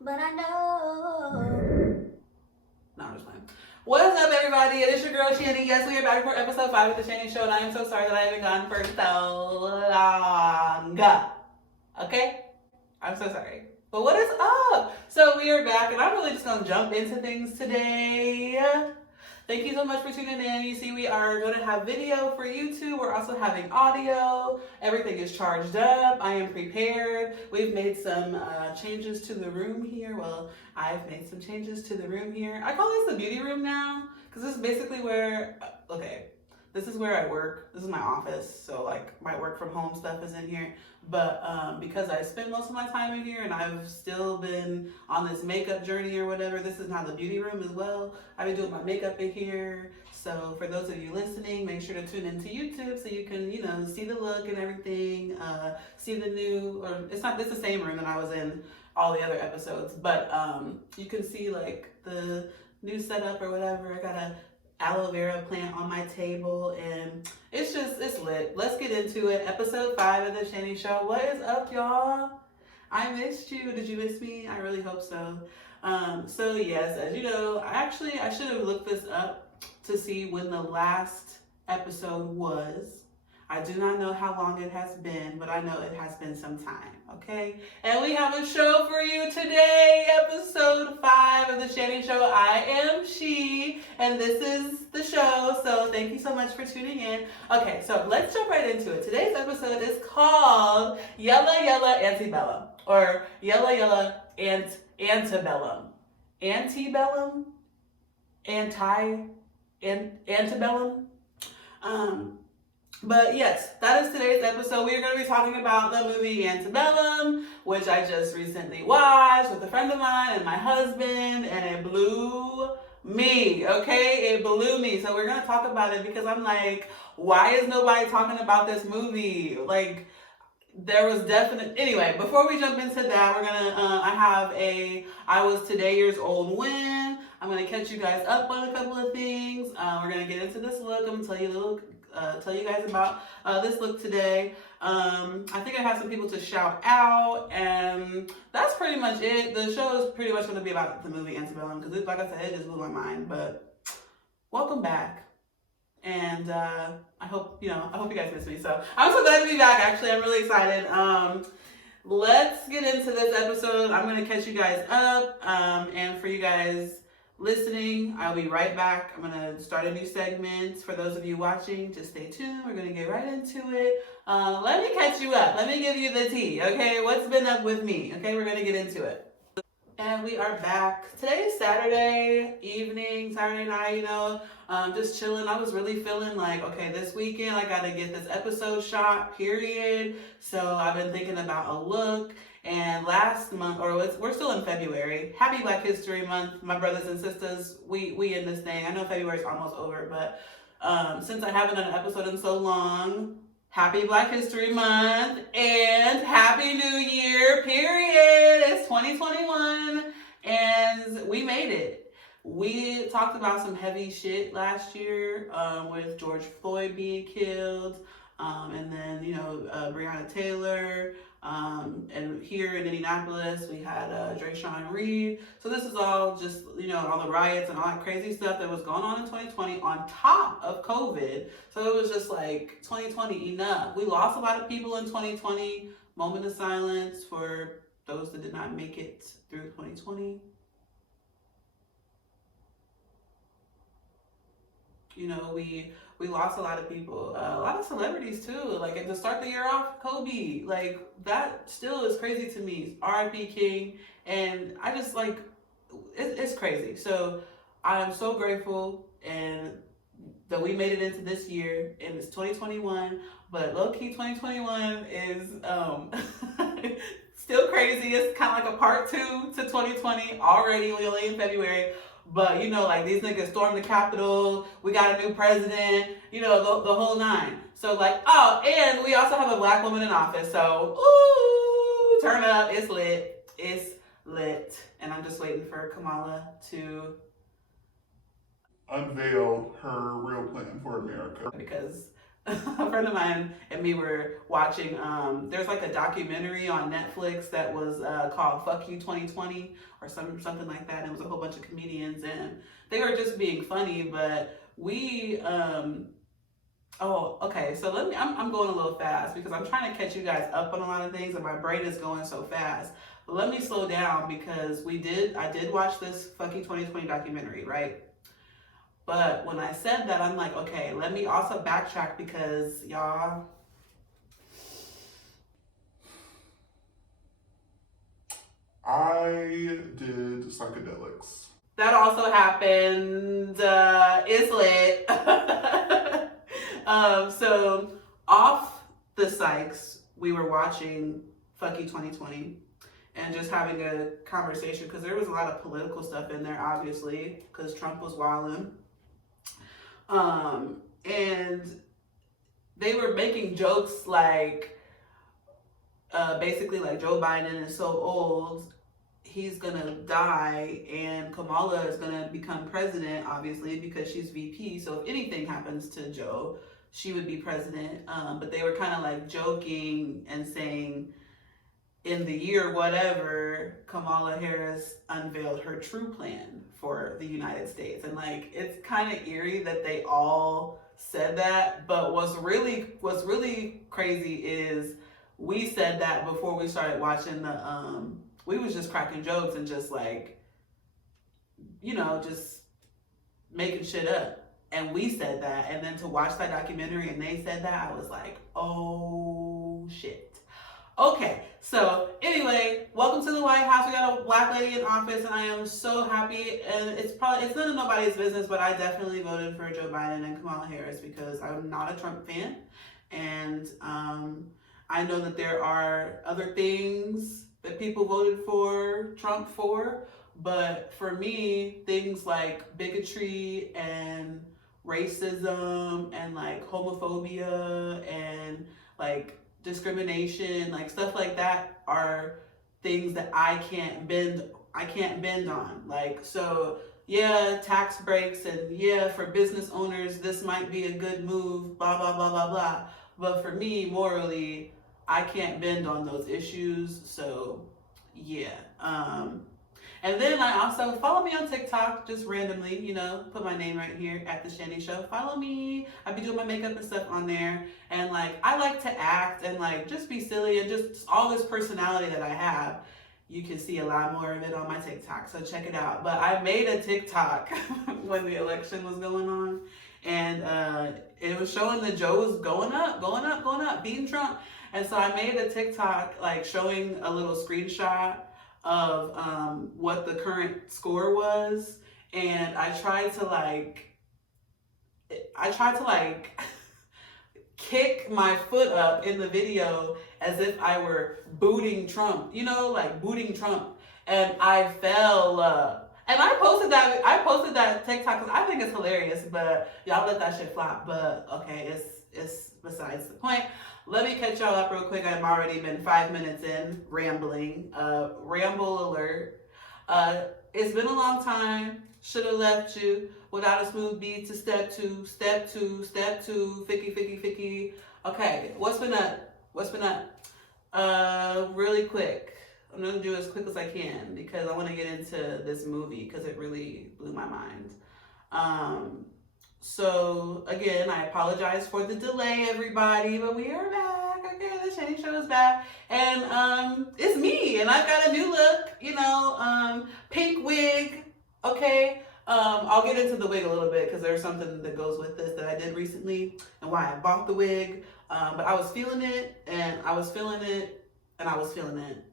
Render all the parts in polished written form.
but I know. No, I'm just playing. What's up, everybody? It is your girl, Shanny. Yes, we are back for episode 5 of the Shanny Show, and I am so sorry that I haven't gone for so long. Okay? I'm so sorry. But what is up? So we are back, and I'm really just going to jump into things today. Thank you so much for tuning in. You see, we are going to have video for YouTube. We're also having audio. Everything is charged up. I am prepared. We've made some changes to the room here. Well, I've made some changes to the room here. I call this the beauty room now because this is basically where, okay, this is where I work. This is my office. So like my work from home stuff is in here. But because I spend most of my time in here and I've still been on this makeup journey or whatever, this is now the beauty room as well. I've been doing my makeup in here. So for those of you listening, make sure to tune into YouTube so you can, see the look and everything. See the new, or it's the same room that I was in all the other episodes, but you can see like the new setup or whatever. I got a aloe vera plant on my table and it's lit. Let's get into it. Episode 5 of the Shanny Show. What is up, y'all? I missed you. Did you miss me? I really hope so. So yes, as you know, I should have looked this up to see when the last episode was. I do not know how long it has been, but I know it has been some time, okay? And we have a show for you today, episode 5 of the Shanny Show. I am she, and this is the show, so thank you so much for tuning in. Okay, so let's jump right into it. Today's episode is called Yella, Yella, Antebellum, or Yella, Yella, Antebellum. Antebellum? Antebellum? But yes, that is today's episode. We are going to be talking about the movie Antebellum, which I just recently watched with a friend of mine and my husband, and it blew me, okay? It blew me. So we're going to talk about it because I'm like, why is nobody talking about this movie? Like, there was anyway, before we jump into that, we're gonna I was today years old when I'm gonna catch you guys up on a couple of things. We're gonna get into this look. I'm gonna tell you guys about this look today. I think I have some people to shout out, and that's pretty much it. The show is pretty much gonna be about the movie Antebellum because, like I said, it just blew my mind. But welcome back. And I hope you guys miss me. So I'm so glad to be back. Actually, I'm really excited. Let's get into this episode. I'm gonna catch you guys up. And for you guys listening, I'll be right back. I'm gonna start a new segment. For those of you watching, just stay tuned. We're gonna get right into it. Let me catch you up. Let me give you the tea. Okay, what's been up with me? Okay, we're gonna get into it. And we are back. Today is Saturday evening, Saturday night, just chilling. I was really feeling like, okay, this weekend I gotta get this episode shot, period. So I've been thinking about a look. And last month, we're still in February. Happy Black History Month, my brothers and sisters. We in this thing. I know February's almost over, but since I haven't done an episode in so long, Happy Black History Month and Happy New Year, period. It's 2021 and we made it. We talked about some heavy shit last year with George Floyd being killed and then, Breonna Taylor. And here in Indianapolis, we had Sean Reed. So this is all just, all the riots and all that crazy stuff that was going on in 2020 on top of COVID. So it was just like 2020 enough. We lost a lot of people in 2020. Moment of silence for those that did not make it through 2020. We lost a lot of people, a lot of celebrities too. Like to start the year off, Kobe, like that still is crazy to me. R.I.P. King, and I just like it's crazy. So I'm so grateful and that we made it into this year, and it's 2021. But low key, 2021 is still crazy. It's kind of like a part 2 to 2020 already. We only in February. But, like these niggas stormed the Capitol. We got a new president, the whole 9. So like, oh, and we also have a black woman in office. So, ooh, turn up. It's lit. It's lit. And I'm just waiting for Kamala to unveil her real plan for America. Because a friend of mine and me were watching, there's like a documentary on Netflix that was called Fuck You 2020 or something like that. And it was a whole bunch of comedians and they were just being funny, but we, oh, okay. So I'm going a little fast because I'm trying to catch you guys up on a lot of things and my brain is going so fast. But let me slow down because I did watch this Fuck You 2020 documentary, right? But when I said that, I'm like, okay, let me also backtrack because y'all. I did psychedelics. That also happened. It's lit. So off the psychs, we were watching Fuck You 2020 and just having a conversation because there was a lot of political stuff in there, obviously, because Trump was wilding. And they were making jokes like, basically like Joe Biden is so old, he's gonna die, and Kamala is gonna become president, obviously, because she's VP. So if anything happens to Joe, she would be president. But they were kind of like joking and saying, in the year whatever, Kamala Harris unveiled her true plan for the United States. And like, it's kind of eerie that they all said that. But what's really crazy is we said that before we started watching the, we was just cracking jokes and just like, just making shit up. And we said that. And then to watch that documentary and they said that, I was like, oh shit. Okay, so anyway, welcome to the White House. We got a black lady in office, and I am so happy. And it's none of nobody's business, but I definitely voted for Joe Biden and Kamala Harris because I'm not a Trump fan, and I know that there are other things that people voted for Trump for, but for me, things like bigotry and racism and like homophobia and like discrimination, like stuff like that are things that I can't bend on. Like, so yeah, tax breaks and yeah, for business owners, this might be a good move, blah, blah, blah, blah, blah. But for me, morally, I can't bend on those issues. So yeah. And then I also follow me on TikTok, just randomly, put my name right here at The Shanny Show. Follow me. I be doing my makeup and stuff on there. And like, I like to act and like, just be silly and just all this personality that I have. You can see a lot more of it on my TikTok, so check it out. But I made a TikTok when the election was going on. And it was showing that Joe was going up, beating Trump. And so I made a TikTok like showing a little screenshot of what the current score was, and I tried to like kick my foot up in the video as if I were booting Trump, like booting Trump, and I fell. And I posted that TikTok because I think it's hilarious, but y'all let that shit flop. But okay, it's besides the point. Let me catch y'all up real quick. I've already been 5 minutes in rambling. Ramble alert. It's been a long time. Should have left you without a smooth beat to step two, ficky. Okay, what's been up? Really quick. I'm gonna do as quick as I can because I want to get into this movie because it really blew my mind. So again, I apologize for the delay, everybody, but we are back. Okay, the Shanny Show is back, and it's me, and I've got a new look, pink wig. Okay, I'll get into the wig a little bit because there's something that goes with this that I did recently and why I bought the wig. But I was feeling it, and I was feeling it, and I was feeling it,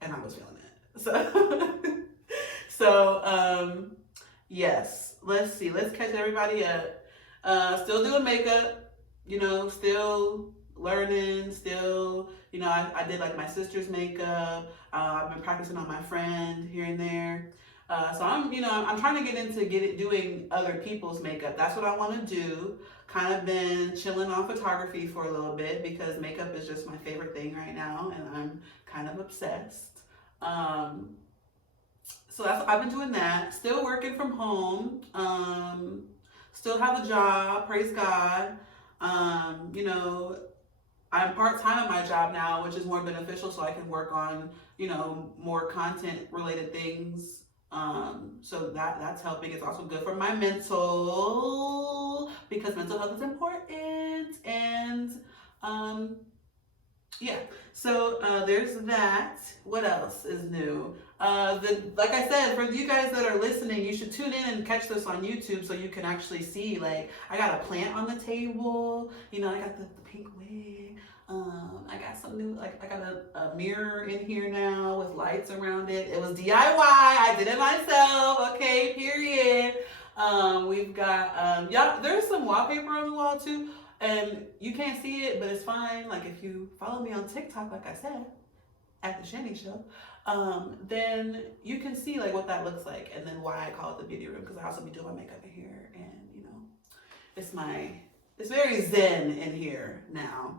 and I was feeling it. So, yes. Let's see. Let's catch everybody up. Still doing makeup, still learning, still, I did like my sister's makeup. I've been practicing on my friend here and there. So I'm trying to get into doing other people's makeup. That's what I want to do. Kind of been chilling on photography for a little bit because makeup is just my favorite thing right now, and I'm kind of obsessed. So I've been doing that. Still working from home. Still have a job. Praise God. You know, I'm part-time at my job now, which is more beneficial so I can work on, more content related things. So that's helping. It's also good for my mental because mental health is important. And um, yeah, so there's that. What else is new? Like I said, for you guys that are listening, you should tune in and catch this on YouTube so you can actually see. Like, I got a plant on the table. I got the pink wig. I got some new, like, I got a mirror in here now with lights around it. It was DIY. I did it myself. Okay, period. We've got yeah. There's some wallpaper on the wall too. And you can't see it, but it's fine. Like, if you follow me on TikTok, like I said, at the Shanny Show, then you can see like what that looks like, and then why I call it the beauty room, because I also be doing my makeup in here, and it's very zen in here now,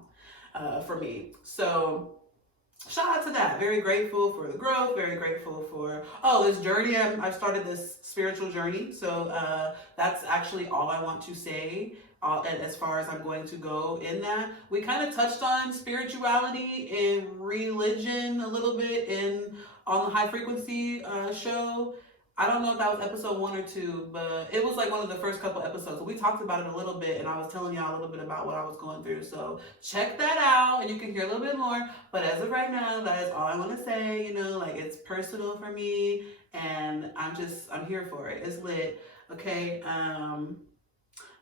for me. So shout out to that. Very grateful for the growth. Very grateful for this journey. I've started this spiritual journey. So that's actually all I want to say. As far as I'm going to go in that, we kind of touched on spirituality and religion a little bit on the High Frequency show. I don't know if that was episode 1 or 2, but it was like one of the first couple episodes. We talked about it a little bit, and I was telling y'all a little bit about what I was going through. So check that out, and you can hear a little bit more. But as of right now, that is all I want to say. Like, it's personal for me, and I'm here for it. It's lit. Okay.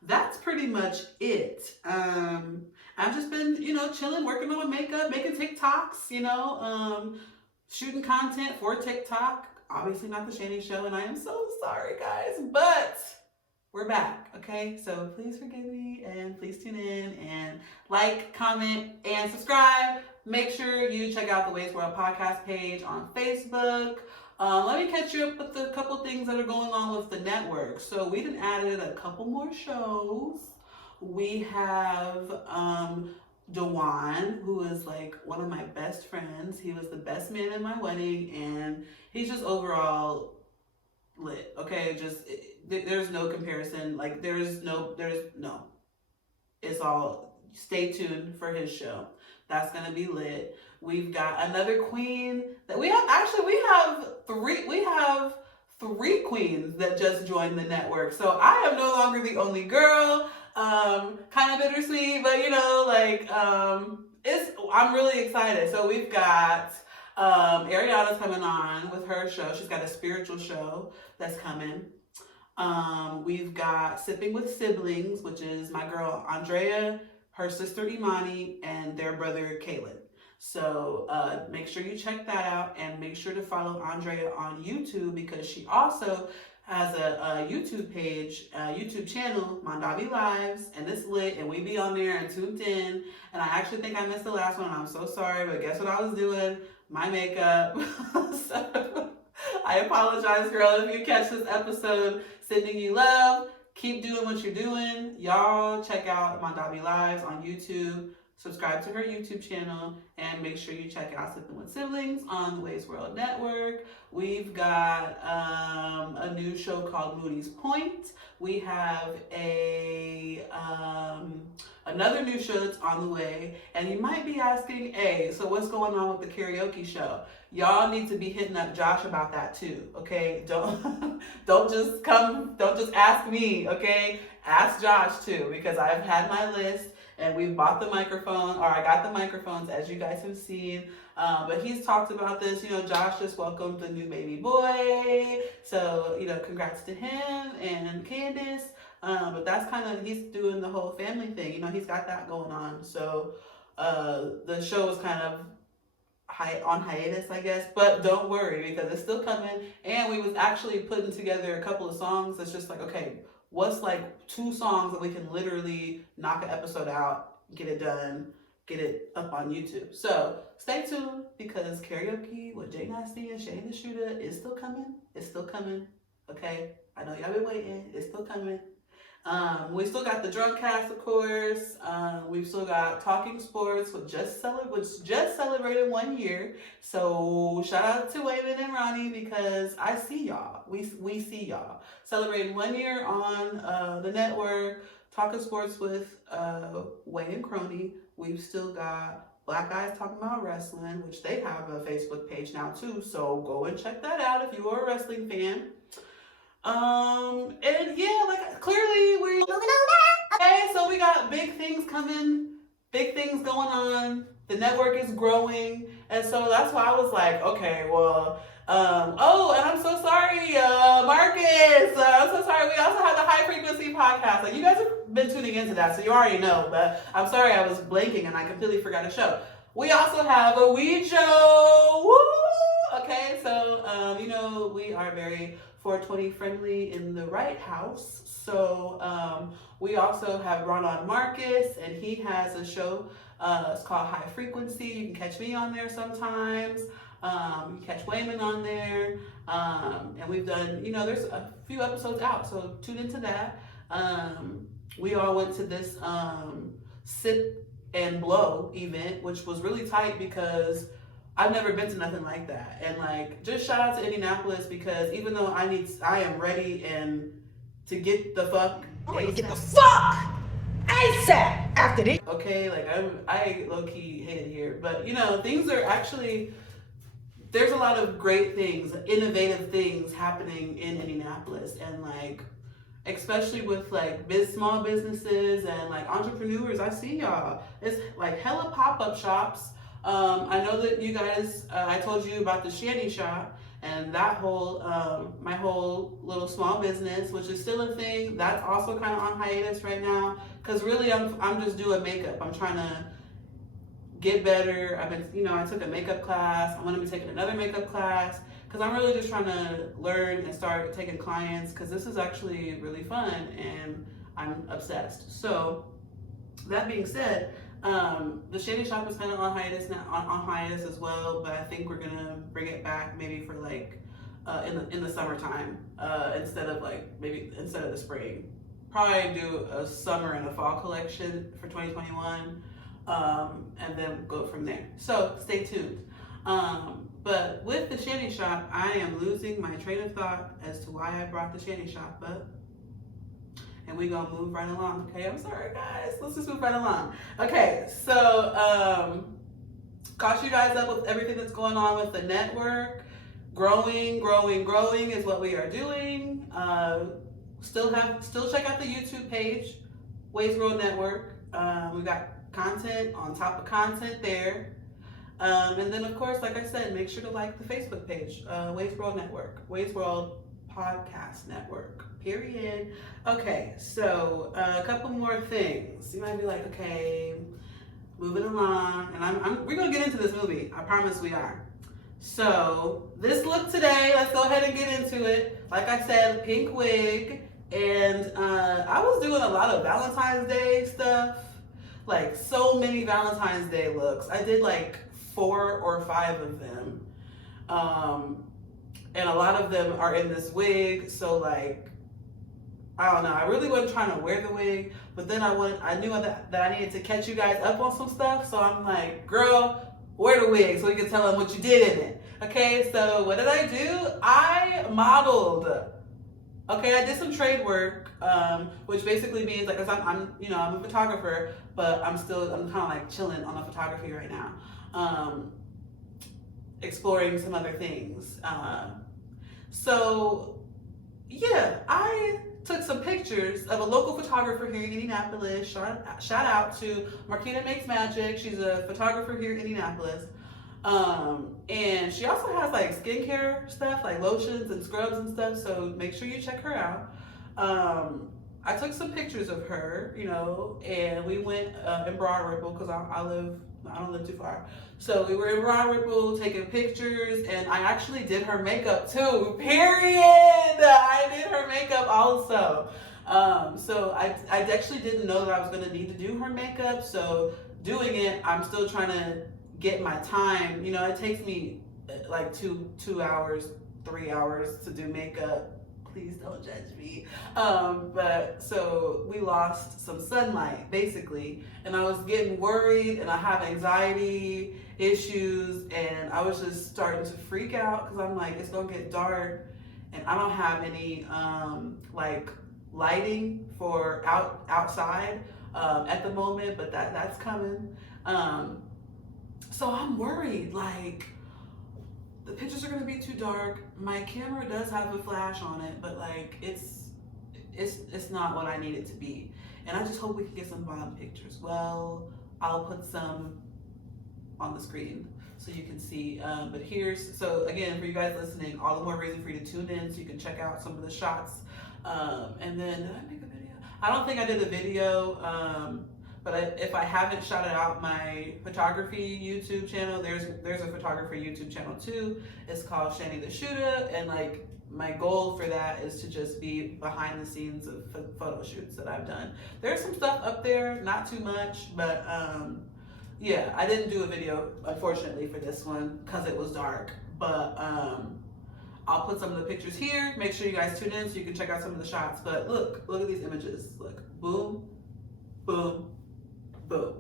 That's pretty much it. I've just been, chilling, working on my makeup, making TikToks, shooting content for TikTok. Obviously not the Shanny Show, and I am so sorry, guys, but we're back, okay? So please forgive me, and please tune in and like, comment, and subscribe. Make sure you check out the Ways World podcast page on Facebook. Let me catch you up with a couple things that are going on with the network. So we done added a couple more shows. We have Dewan, who is like one of my best friends. He was the best man at my wedding, and he's just overall lit. Okay, there's no comparison. Like, there's no. It's all, stay tuned for his show. That's gonna be lit. We've got another queen that we have three queens that just joined the network. So I am no longer the only girl. Kind of bittersweet, but I'm really excited. So we've got Ariana's coming on with her show. She's got a spiritual show that's coming. We've got Sipping with Siblings, which is my girl Andrea, her sister Imani, and their brother Kaylin. So make sure you check that out, and make sure to follow Andrea on YouTube, because she also has a YouTube page, YouTube channel, Mondavi Lives, and it's lit, and we be on there and tuned in. And I actually think I missed the last one. I'm so sorry, but guess what I was doing? My makeup. So I apologize, girl, if you catch this episode. Sending you love. Keep doing what you're doing. Y'all check out Mondavi Lives on YouTube. Subscribe to her YouTube channel, and make sure you check out Sipping with Siblings on the Ways World Network. We've got a new show called Moody's Point. We have another new show that's on the way, and you might be asking, hey, so what's going on with the karaoke show? Y'all need to be hitting up Josh about that too, okay? Don't just ask me, okay? Ask Josh too, because I've had my list. And we've bought the microphone, or I got the microphones, as you guys have seen. But he's talked about this. Josh just welcomed the new baby boy. So, congrats to him and Candace. But that's he's doing the whole family thing. He's got that going on. So the show is kind of on hiatus, I guess. But don't worry, because it's still coming. And we was actually putting together a couple of songs that's just like, okay, what's like 2 songs that we can literally knock an episode out, get it done, get it up on YouTube. So stay tuned, because karaoke with Jay Nasty and Shanny the Shooter is still coming. It's still coming. Okay? I know y'all been waiting. It's still coming. We still got the drunk cast, of course. We've still got Talking Sports, which just celebrated 1 year. So shout out to Wayman and Ronnie, because I see y'all. We see y'all celebrating 1 year on the network. Talking Sports with Way and Crony. We've still got Black Guys Talking About Wrestling, which they have a Facebook page now too. So go and check that out if you are a wrestling fan. And yeah, like clearly we're moving on. Okay, so we got big things coming, big things going on. The network is growing, and so that's why I was like, okay, well, oh, and I'm so sorry, Marcus. I'm so sorry. We also have the High Frequency podcast. Like you guys have been tuning into that, so you already know. But I'm sorry, I was blanking and I completely forgot to show. We also have a weed show. Woo! Okay, so you know we are very 420 friendly in the right house. So we also have brought on Marcus, and he has a show. It's called High Frequency. You can catch me on there sometimes. You can catch Wayman on there. And we've done, you know, there's a few episodes out, so tune into that. We all went to this Sip and Blow event, which was really tight because I've never been to nothing like that. And like, just shout out to Indianapolis because even though I am ready and to get the fuck. Get the fuck ASAP after this. Okay, like I low-key hate it here, but you know, things are actually, there's a lot of great things, innovative things happening in Indianapolis, and like, especially with like small businesses and like entrepreneurs. I see y'all. It's like hella pop-up shops. I know that you guys, I told you about the Shanny shop and that whole, my whole little small business, which is still a thing. That's also kind of on hiatus right now. Cause really I'm just doing makeup. I'm trying to get better. I've been, you know, I took a makeup class. I'm going to be taking another makeup class because I'm really just trying to learn and start taking clients because this is actually really fun and I'm obsessed. So that being said, the Shanny shop is kind of on hiatus now, on hiatus as well, but I think we're gonna bring it back maybe for like in the summertime instead of the spring. Probably do a summer and a fall collection for 2021, and then go from there. So stay tuned. But with the Shanny shop, I am losing my train of thought as to why I brought the Shanny shop up. And we gonna move right along, okay? I'm sorry, guys. Let's just move right along. Okay, so caught you guys up with everything that's going on with the network. Growing is what we are doing. Still check out the YouTube page, Ways World Network. We got content on top of content there. And then of course, like I said, make sure to like the Facebook page, Ways World Network, Ways World Podcast Network. Period. Okay, so a couple more things. You might be like, okay, moving along, and we're gonna get into this movie. I promise we are. So this look today, let's go ahead and get into it. Like I said, pink wig, and I was doing a lot of Valentine's Day stuff, like so many Valentine's Day looks. I did like 4 or 5 of them, and a lot of them are in this wig. So like, I don't know. I really wasn't trying to wear the wig, but then I knew that I needed to catch you guys up on some stuff. So I'm like, girl, wear the wig so you can tell them what you did in it. Okay, so what did I do? I modeled. Okay, I did some trade work, which basically means like, cause I'm a photographer, but I'm kind of like chilling on the photography right now, exploring some other things. So yeah, I took some pictures of a local photographer here in Indianapolis. Shout out to Marquita Makes Magic. She's a photographer here in Indianapolis. And she also has like skincare stuff, like lotions and scrubs and stuff. So make sure you check her out. I took some pictures of her, you know, and we went in Broad Ripple because I don't live too far. So we were in Broad Ripple taking pictures, and I actually did her makeup too, period. I did her makeup also. So I actually didn't know that I was gonna need to do her makeup. So doing it, I'm still trying to get my time. You know, it takes me like 2 hours, 3 hours to do makeup. Please don't judge me. But so we lost some sunlight basically, and I was getting worried, and I have anxiety issues, and I was just starting to freak out because I'm like, it's gonna get dark, and I don't have any like lighting for outside at the moment, but that's coming. So I'm worried, like, the pictures are gonna be too dark. My camera does have a flash on it, but like it's not what I need it to be. And I just hope we can get some bomb pictures. Well, I'll put some on the screen so you can see. But so again, for you guys listening, all the more reason for you to tune in so you can check out some of the shots. And then, did I make a video? I don't think I did a video, but if I haven't shouted out my photography YouTube channel, there's a photography YouTube channel too. It's called Shanny the Shooter, and like my goal for that is to just be behind the scenes of photo shoots that I've done. There's some stuff up there, not too much, but yeah, I didn't do a video unfortunately for this one because it was dark, but I'll put some of the pictures here. Make sure you guys tune in so you can check out some of the shots. But look at these images. Look, boom, boom, boom.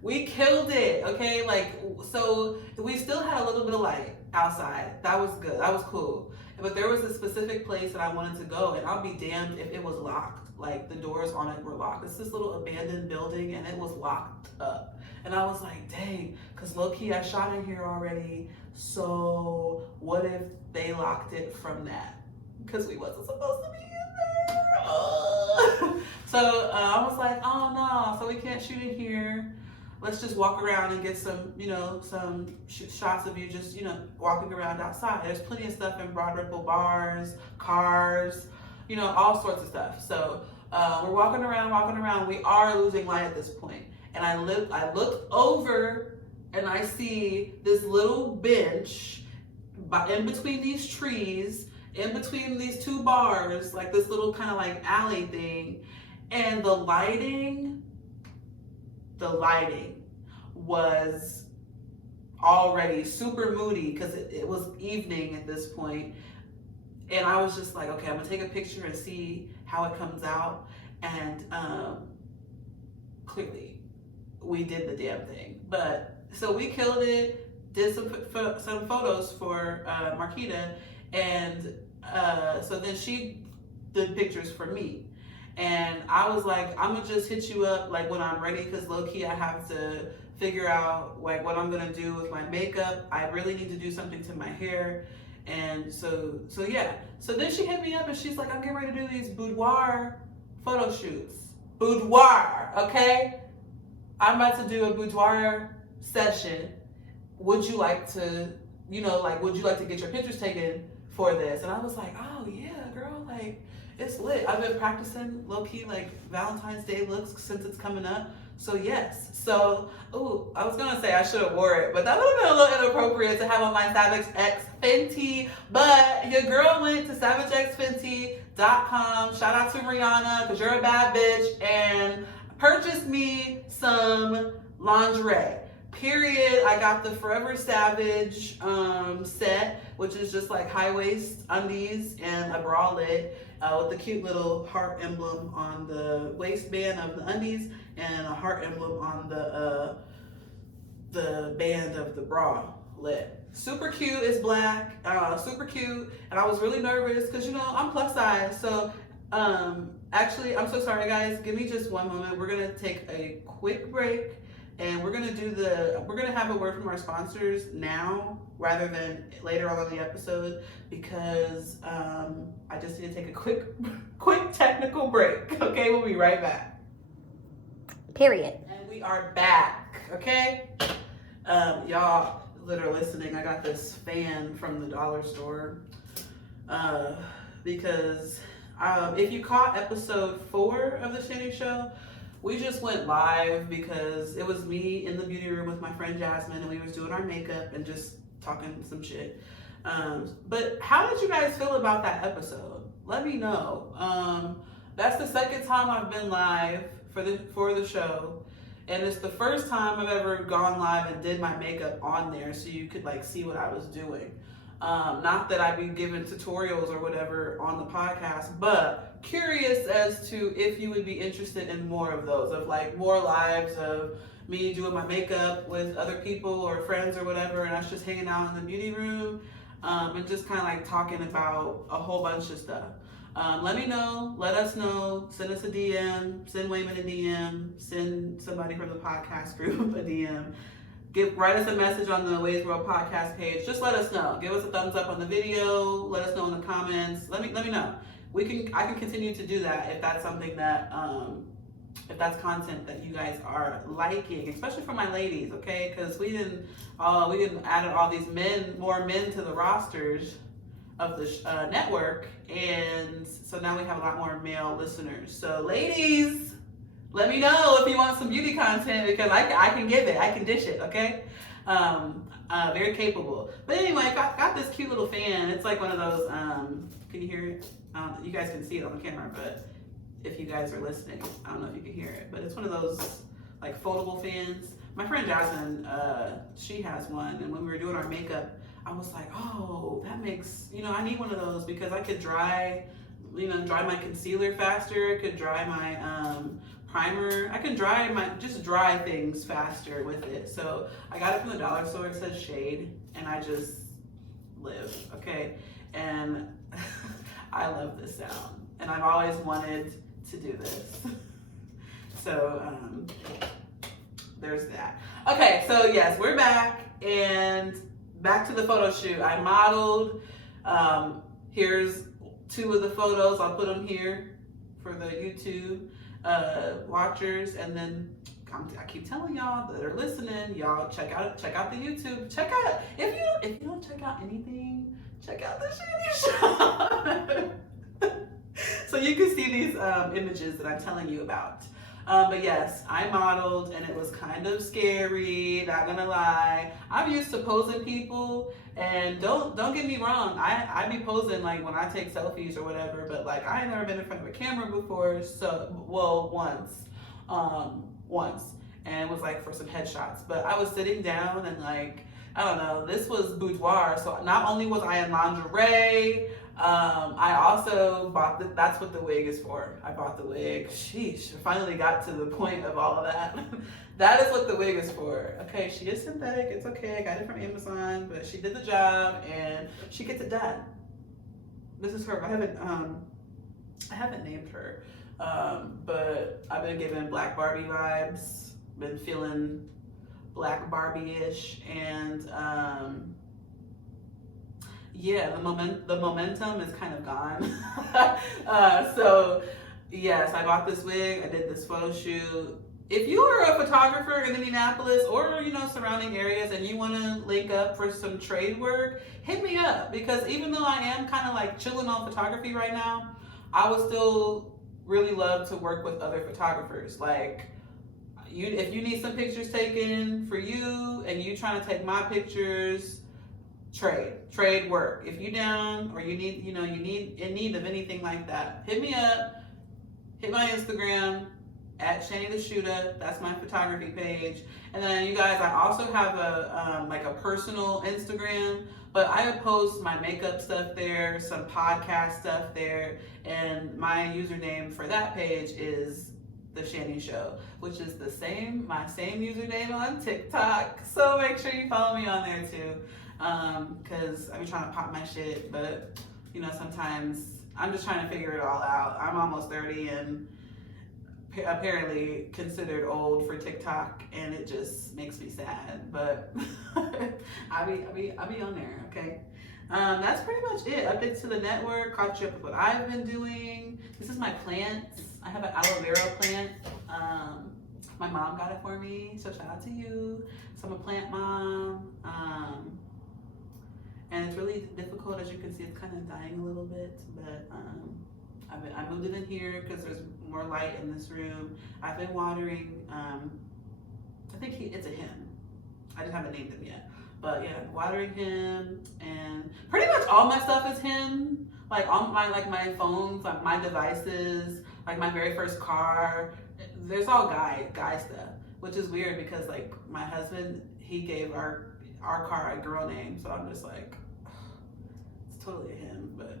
We killed it, okay? Like, so we still had a little bit of light outside. That was good, that was cool. But there was a specific place that I wanted to go, and I'll be damned if it was locked. Like, the doors on it were locked. It's this little abandoned building, and it was locked up. And I was like, dang, because low-key I shot in here already, so what if they locked it from that? Because we wasn't supposed to be in there. So I was like, oh no, so we can't shoot in here. Let's just walk around and get some, some shots of you just, walking around outside. There's plenty of stuff in Broad Ripple, bars, cars, all sorts of stuff. So we're walking around. We are losing light at this point. And I looked over and I see this little bench in between these trees, in between these two bars, like this little kind of like alley thing. And the lighting was already super moody because it was evening at this point. And I was just like, okay, I'm gonna take a picture and see how it comes out. And clearly we did the damn thing. But so we killed it, did some photos for Marquita, and so then she did pictures for me. And I was like, I'm gonna just hit you up like when I'm ready, because low-key I have to figure out like what I'm gonna do with my makeup. I really need to do something to my hair. And so yeah. So then she hit me up and she's like, I'm getting ready to do these boudoir photo shoots. Boudoir, okay? I'm about to do a boudoir session. Would you like to, would you like to get your pictures taken for this? And I was like, oh yeah, girl, like, it's lit. I've been practicing low-key like Valentine's Day looks since it's coming up. So yes. So, I was gonna say I should have wore it, but that would have been a little inappropriate to have on my Savage X Fenty. But your girl went to SavageXFenty.com. Shout out to Rihanna, because you're a bad bitch, and purchased me some lingerie. Period. I got the Forever Savage set, which is just like high waist undies and a bralette with the cute little heart emblem on the waistband of the undies and a heart emblem on the band of the bralette. Super cute. It's black. Super cute. And I was really nervous because I'm plus size. So actually, I'm so sorry guys. Give me just one moment. We're gonna take a quick break. And we're gonna have a word from our sponsors now rather than later on in the episode, because I just need to take a quick technical break. Okay, we'll be right back. Period. And we are back. Okay, y'all that are listening, I got this fan from the dollar store because if you caught episode 4 of the Shanny Show, we just went live because it was me in the beauty room with my friend Jasmine, and we was doing our makeup and just talking some shit. But how did you guys feel about that episode? Let me know. That's the second time I've been live for the show, and it's the first time I've ever gone live and did my makeup on there so you could like see what I was doing. Not that I'd be giving tutorials or whatever on the podcast, but curious as to if you would be interested in more of those, of like more lives of me doing my makeup with other people or friends or whatever, and us just hanging out in the beauty room and just kind of like talking about a whole bunch of stuff. Let me know. Let us know. Send us a DM. Send Wayman a DM. Send somebody from the podcast group a DM. Write us a message on the Ways World podcast page. Just let us know. Give us a thumbs up on the video. Let us know in the comments. Let me know. I can continue to do that if that's something that if that's content that you guys are liking, especially for my ladies, okay? Because we didn't add all these more men to the rosters of the network, and so now we have a lot more male listeners. So ladies, let me know if you want some beauty content, because I can give it, I can dish it, okay? Very capable. But anyway, I got this cute little fan. It's like one of those, can you hear it? You guys can see it on the camera, but if you guys are listening, I don't know if you can hear it, but it's one of those like foldable fans. My friend Jasmine, she has one, and when we were doing our makeup, I was like, oh, that makes, I need one of those because I could dry my concealer faster. I could dry my primer. I can just dry things faster with it. So I got it from the dollar store. It says Shade, and I just live, okay? And I love this sound, and I've always wanted to do this. So there's that. Okay, so yes, we're back, and back to the photo shoot. I modeled. Here's 2 of the photos. I'll put them here for the YouTube watchers, and then I keep telling y'all that are listening, y'all check out the YouTube. Check out, if you don't check out anything, check out the Shanny Show. So you can see these images that I'm telling you about. But yes, I modeled, and it was kind of scary, not gonna lie. I'm used to posing people, and don't get me wrong, I be posing like when I take selfies or whatever, but like I ain't never been in front of a camera before, once, and it was like for some headshots. But I was sitting down, and like, I don't know, this was boudoir, so not only was I in lingerie, I also bought that's what the wig is for. I bought the wig. Sheesh, I finally got to the point of all of that. That is what the wig is for. Okay, she is synthetic. It's okay. I got it from Amazon, but she did the job, and she gets it done. This is her. I haven't named her, but I've been given Black Barbie vibes. Been feeling Black Barbie-ish, and yeah, the momentum is kind of gone. So yes, I bought this wig. I did this photo shoot. If you are a photographer in Indianapolis or surrounding areas, and you want to link up for some trade work, hit me up, because even though I am kind of like chilling on photography right now, I would still really love to work with other photographers. Like, if you need some pictures taken for you, and you trying to take my pictures, trade work. If you down, or you need in need of anything like that, hit me up. Hit my Instagram at Shanny the Shooter. That's my photography page. And then you guys, I also have a personal Instagram, but I post my makeup stuff there, some podcast stuff there, and my username for that page is The Shanny Show, which is my same username on TikTok. So make sure you follow me on there too, because I be trying to pop my shit, but sometimes I'm just trying to figure it all out. I'm almost 30 and apparently considered old for TikTok, and it just makes me sad, but I'll be on there, okay? That's pretty much it. Updates to the network, caught you up with what I've been doing. This is my plants. I have an aloe vera plant. My mom got it for me, so shout out to you. So I'm a plant mom. And it's really difficult, as you can see, it's kind of dying a little bit, but I moved it in here because there's more light in this room. I've been watering, I think it's a him. I didn't haven't named him yet, but yeah, watering him, and pretty much all my stuff is him. Like all my phones, like my devices, like my very first car, there's all guy stuff, which is weird because like my husband, he gave our car a girl name, so I'm just like, it's totally a him, but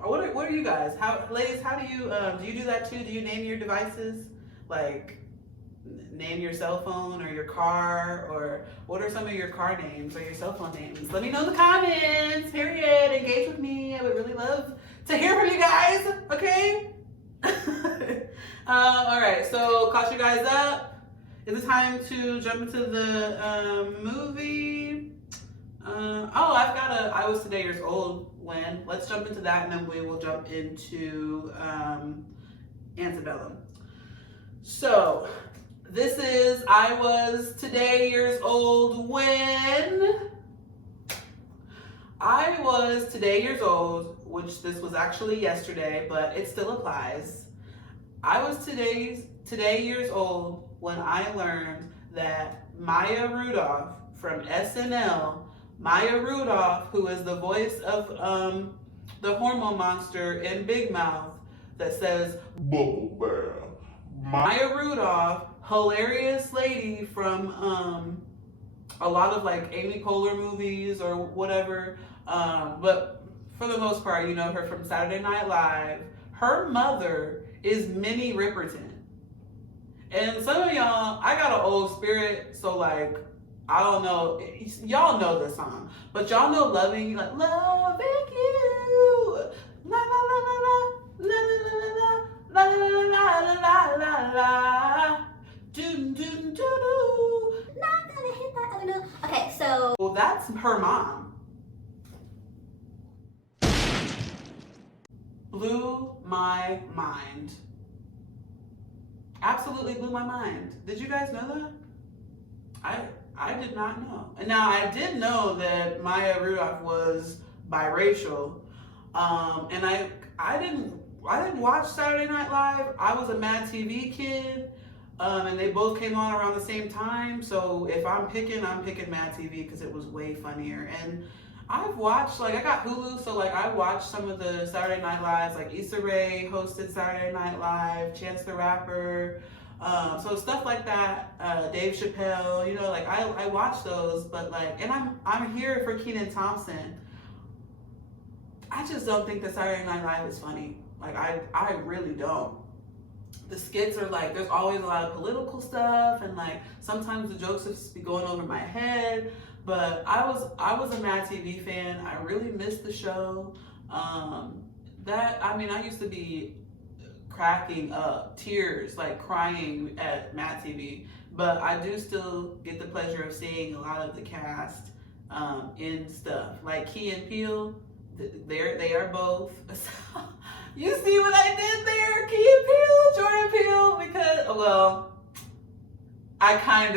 what are you guys? Ladies, how do you do that too? Do you name your devices? Like, name your cell phone or your car, or what are some of your car names or your cell phone names? Let me know in the comments, period. Engage with me. I would really love to hear from you guys. All right, so caught you guys up. Is it time to jump into the movie? I've got I Was Today Years Old when. Let's jump into that and then we will jump into Antebellum. So, this is I Was Today Years Old when. I was today years old, which this was actually yesterday, but it still applies. I was today years old when I learned that Maya Rudolph from SNL, Maya Rudolph, who is the voice of the hormone monster in Big Mouth that says Bubble Bear. Maya Rudolph, hilarious lady from a lot of like Amy Poehler movies or whatever, but for the most part, you know her from Saturday Night Live. Her mother is Minnie Riperton. And some of y'all, I got an old spirit, so like, I don't know, y'all know the song, but y'all know Loving You, like, loving you, la la la la la, la la la la la, la la la la, doo doo doo doo. Not gonna hit that other note. Okay, so. Well, that's her mom. Blew my mind. Absolutely blew my mind. Did you guys know that? I did not know. And now I did know that Maya Rudolph was biracial. And I didn't watch Saturday Night Live. I was a Mad TV kid. And they both came on around the same time. So if I'm picking Mad TV because it was way funnier. And I've watched, like, I got Hulu, so like I watched some of the Saturday Night Lives, like Issa Rae hosted Saturday Night Live, Chance the Rapper, so stuff like that, Dave Chappelle, you know, like I watch those, but like, and I'm here for Kenan Thompson. I just don't think that Saturday Night Live is funny. Like I really don't. The skits are like, there's always a lot of political stuff, and like sometimes the jokes just be going over my head. But I was a Mad TV fan. I really missed the show. I used to be cracking up, tears, like crying at Mad TV. But I do still get the pleasure of seeing a lot of the cast in stuff. Like Key and Peele, they are both. You see what I did there? Key and Peele, Jordan Peele, because, well, I kind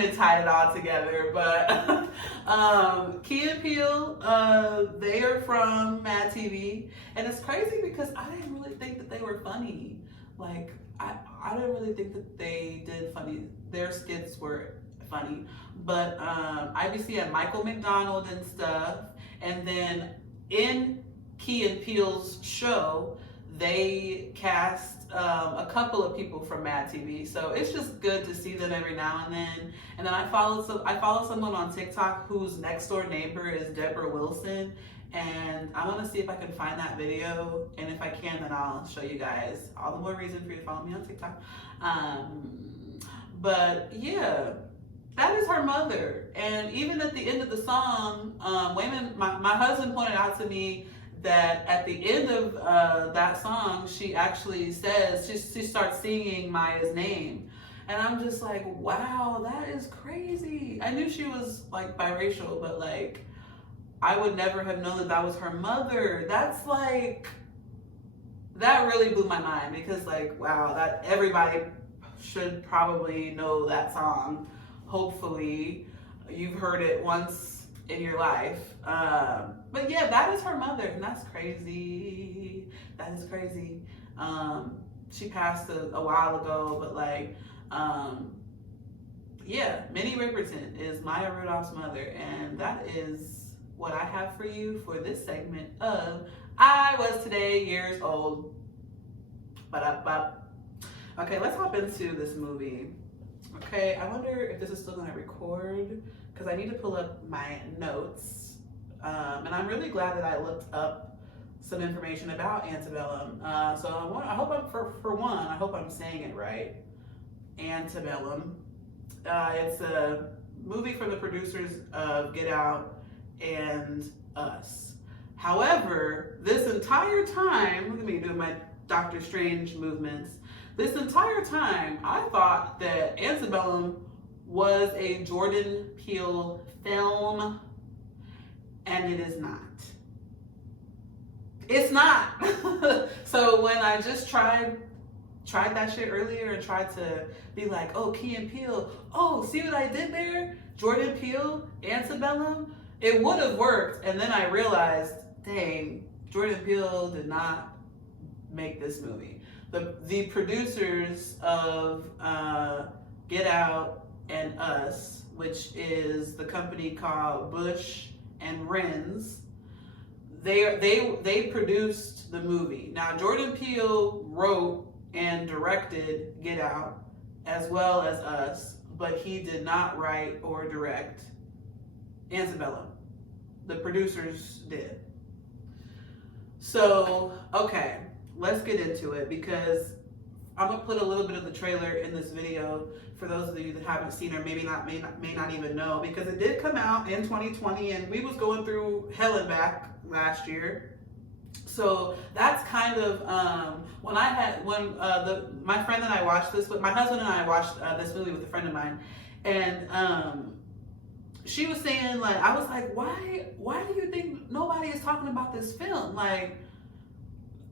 of tied it all together, but Key and Peele, they are from Mad TV, and it's crazy because I didn't really think that they were funny. Like I didn't really think that they did funny. Their skits were funny, but IBC had Michael McDonald and stuff, and then in Key and Peele's show, they cast a couple of people from Mad TV, so it's just good to see them every now and then. And then I follow someone on TikTok whose next door neighbor is Deborah Wilson, and I want to see if I can find that video, and if I can, then I'll show you guys. All the more reason for you to follow me on TikTok. But yeah, that is her mother. And even at the end of the song, my husband pointed out to me that at the end of that song, she actually says, she starts singing Maya's name. And I'm just like, wow, that is crazy. I knew she was like biracial, but like, I would never have known that that was her mother. That's like, that really blew my mind, because like, wow, that everybody should probably know that song. Hopefully you've heard it once in your life. But yeah, that is her mother, and that's crazy. That is crazy. She passed a while ago, but like, yeah, Minnie Riperton is Maya Rudolph's mother, and that is what I have for you for this segment of I Was Today Years Old. Okay, let's hop into this movie. Okay, I wonder if this is still gonna record, because I need to pull up my notes. And I'm really glad that I looked up some information about Antebellum. So I hope I hope I'm saying it right. Antebellum. It's a movie from the producers of Get Out and Us. However, this entire time, look at me doing my Doctor Strange movements. this entire time, I thought that Antebellum was a Jordan Peele film, and it is not. It's not. So when I just tried that shit earlier and tried to be like, oh, Key and Peele, oh, see what I did there? Jordan Peele, Antebellum, it would have worked. And then I realized, dang, Jordan Peele did not make this movie. The producers of Get Out and Us, which is the company called Bush and Renz, they produced the movie. Now, Jordan Peele wrote and directed Get Out as well as Us, but he did not write or direct Antebellum. The producers did. So, okay, let's get into it, because I'm gonna put a little bit of the trailer in this video for those of you that haven't seen or may not even know, because it did come out in 2020 and we was going through hell and back last year. So that's kind of my friend and I watched this with my husband and I watched this movie with a friend of mine, and she was saying, like, I was like, why do you think nobody is talking about this film? Like,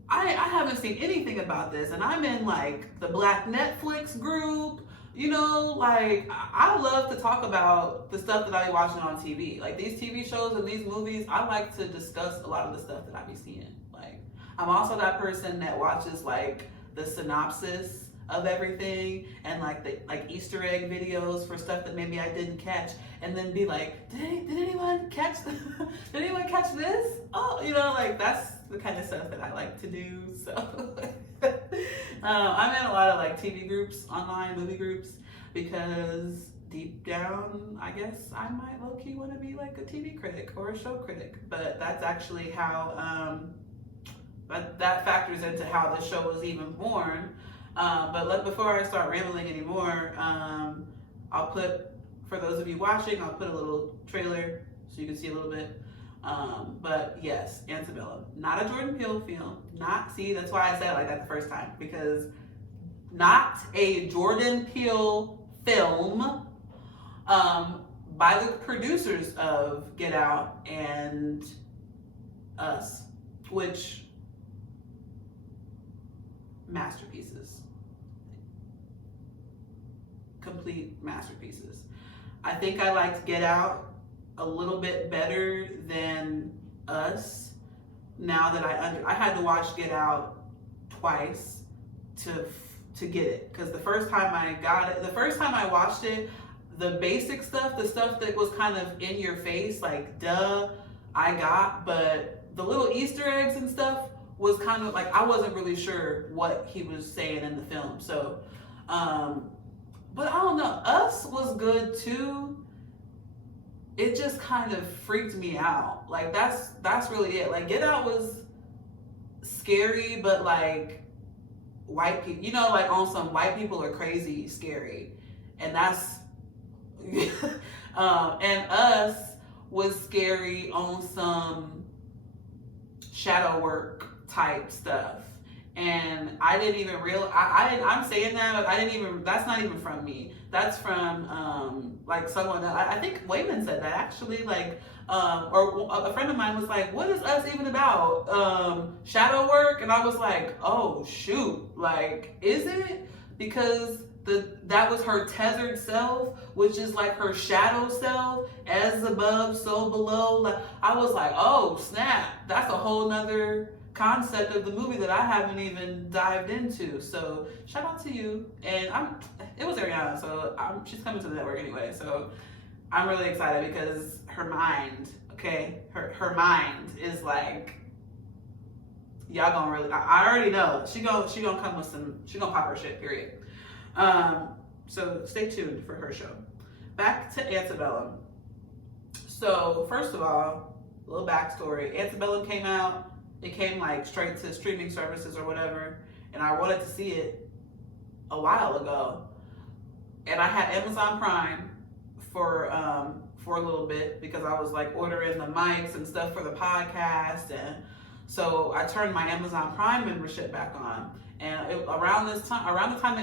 I haven't seen anything about this, and I'm in like the Black Netflix group, you know, like I love to talk about the stuff that I be watching on TV. Like these TV shows and these movies, I like to discuss a lot of the stuff that I be seeing. Like I'm also that person that watches like the synopsis of everything and like the Easter egg videos for stuff that maybe I didn't catch, and then be like, did anyone catch did anyone catch this? Oh, you know, like that's the kind of stuff that I like to do. So I'm in a lot of like TV groups, online movie groups, because deep down, I guess I might low-key want to be like a TV critic or a show critic. But that's actually how that factors into how the show was even born. But before I start rambling anymore, I'll put, for those of you watching, I'll put a little trailer so you can see a little bit. But yes, Antebellum, not a Jordan Peele film. That's why I said it like that the first time, because not a Jordan Peele film, by the producers of Get Out and Us, which masterpieces, complete masterpieces. I think I liked Get Out a little bit better than Us. Now that I had to watch Get Out twice to get it, because the first time I watched it, the basic stuff, the stuff that was kind of in your face, like duh, I got, but the little Easter eggs and stuff was kind of like, I wasn't really sure what he was saying in the film. So, but I don't know, Us was good too. It just kind of freaked me out. Like that's really it. Like Get Out was scary, but like white people, you know, like on some white people are crazy scary, and that's and Us was scary on some shadow work type stuff. And I didn't even realize, I'm saying that, but that's not even from me. That's from like someone that, I think Wayman said that actually, like, or a friend of mine was like, what is Us even about? Shadow work? And I was like, oh shoot, like, is it? Because that was her tethered self, which is like her shadow self, as above, so below. Like, I was like, oh snap, that's a whole nother concept of the movie that I haven't even dived into. So shout out to you. And it was Ariana, so she's coming to the network anyway. So I'm really excited because her mind, okay, her mind is like, y'all gonna really, I already know she gonna come with some, she gonna pop her shit, period. So stay tuned for her show. Back to Antebellum. So first of all, a little backstory. Antebellum came out. It came like straight to streaming services or whatever, and I wanted to see it a while ago. And I had Amazon Prime for a little bit, because I was like ordering the mics and stuff for the podcast, and so I turned my Amazon Prime membership back on. And around the time the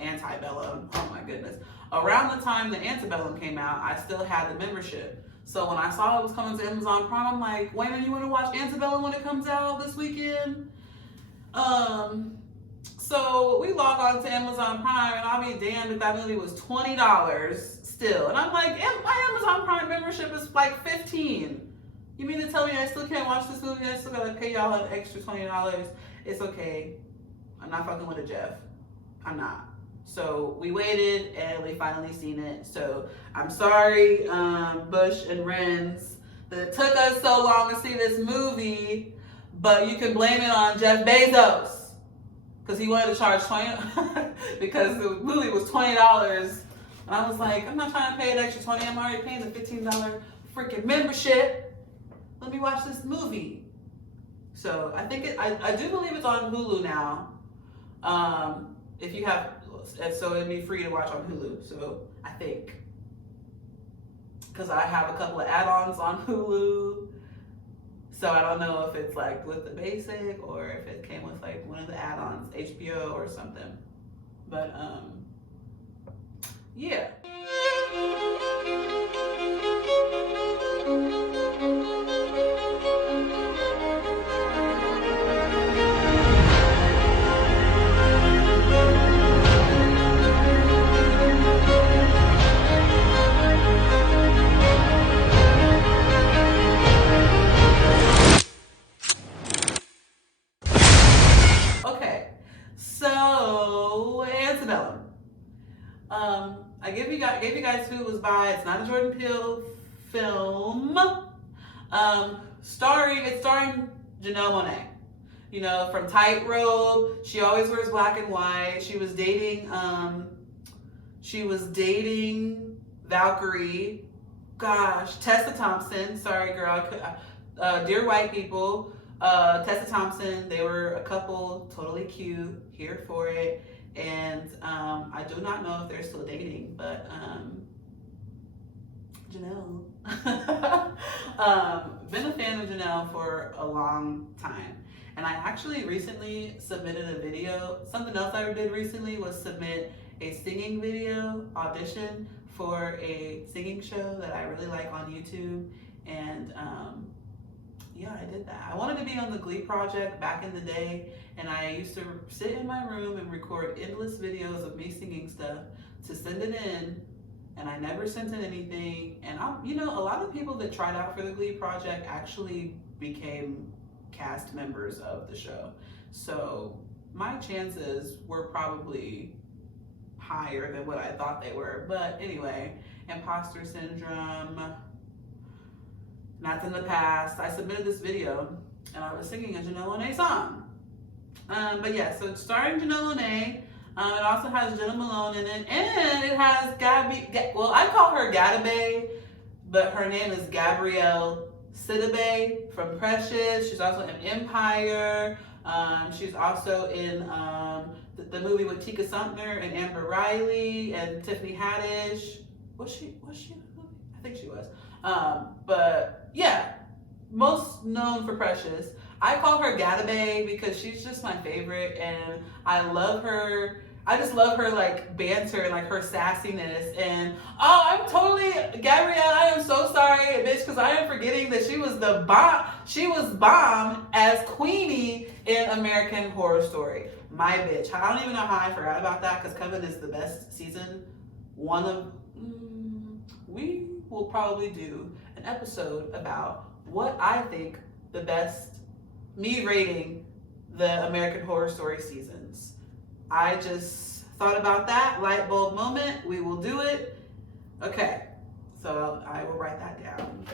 Antebellum, oh my goodness, around the time the Antebellum came out, I still had the membership. So when I saw it was coming to Amazon Prime, I'm like, Wayman, you want to watch Antebellum when it comes out this weekend? So we log on to Amazon Prime, and I'll be damned if that movie was $20 still. And I'm like, my Amazon Prime membership is like $15. You mean to tell me I still can't watch this movie? I still gotta pay y'all an extra $20? It's okay. I'm not fucking with it, Jeff. I'm not. So we waited and we finally seen it. So I'm sorry, Bush and Renz, that it took us so long to see this movie, but you can blame it on Jeff Bezos. Because he wanted to charge $20 because the movie was $20. And I was like, I'm not trying to pay an extra $20. I'm already paying the $15 freaking membership. Let me watch this movie. So I think I do believe it's on Hulu now. If you have, so it'd be free to watch on Hulu. So I think, because I have a couple of add-ons on Hulu. So I don't know if it's like with the basic or if it came with like one of the add-ons, HBO or something. But yeah. Okay, so Antebellum. I gave you guys who it was by. It's not a Jordan Peele film. It's starring Janelle Monáe. You know, from Tightrope. She always wears black and white. She was dating Valkyrie. Gosh, Tessa Thompson. Sorry, girl. Dear White People. Tessa Thompson, they were a couple, totally cute, here for it. And I do not know if they're still dating, but Janelle. Been a fan of Janelle for a long time. And I actually recently submitted a video. Something else I did recently was submit a singing video audition for a singing show that I really like on YouTube. And yeah, I did that. I wanted to be on the Glee project back in the day, and I used to sit in my room and record endless videos of me singing stuff to send it in, and I never sent in anything. And you know, a lot of people that tried out for the Glee project actually became cast members of the show. So my chances were probably higher than what I thought they were. But anyway, Imposter Syndrome. That's in the past. I submitted this video and I was singing a Janelle Monáe song. But yeah, so it's starring Janelle Monáe. It also has Jenna Malone in it. And it has well, I call her Gadabe, but her name is Gabrielle Sidibe from Precious. She's also in Empire. She's also in the movie with Tika Sumpter and Amber Riley and Tiffany Haddish. Was she in the movie? I think she was. But yeah, most known for Precious. I call her Gadabe because she's just my favorite, and I love her. I just love her like banter and like her sassiness. And oh, I'm totally Gabrielle. I am so sorry, bitch, because I am forgetting that she was the bomb. She was bomb as Queenie in American Horror Story. My bitch. I don't even know how I forgot about that because Coven is the best season. We will probably do an episode about what I think the best, me rating the American Horror Story seasons. I just thought about that, light bulb moment. We will do it. Okay, so I will write that down.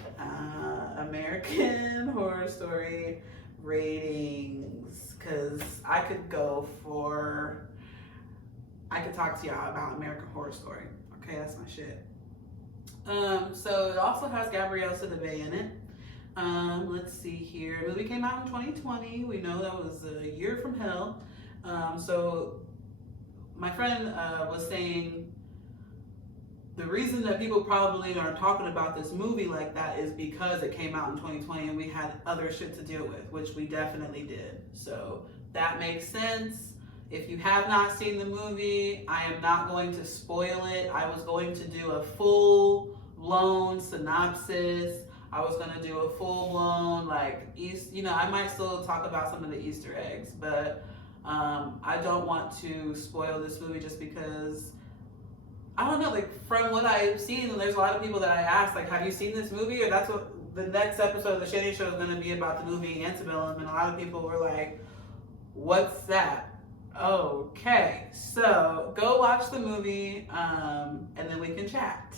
American Horror Story ratings, because I could talk to y'all about American Horror Story. Okay, that's my shit. So it also has Gabrielle Sidibe in it. Let's see here. The movie came out in 2020. We know that was a year from hell. So my friend was saying the reason that people probably aren't talking about this movie like that is because it came out in 2020 and we had other shit to deal with, which we definitely did. So that makes sense. If you have not seen the movie, I am not going to spoil it. I was going to do a full-blown synopsis. I was going to do a full-blown, like, I might still talk about some of the Easter eggs, but I don't want to spoil this movie just because, I don't know, like, from what I've seen, there's a lot of people that I asked, like, have you seen this movie? Or that's what the next episode of the Shanny Show is going to be about, the movie Antebellum, and a lot of people were like, what's that? Okay, so go watch the movie, and then we can chat,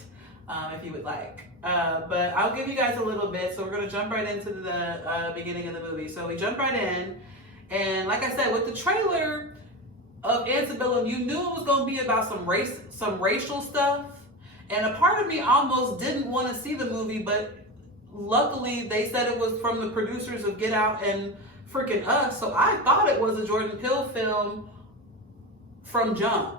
if you would like. But I'll give you guys a little bit, so we're going to jump right into the beginning of the movie. So we jump right in, and like I said, with the trailer of Antebellum, you knew it was going to be about some racial stuff, and a part of me almost didn't want to see the movie, but luckily they said it was from the producers of Get Out and freaking Us, so I thought it was a Jordan Peele film from jump.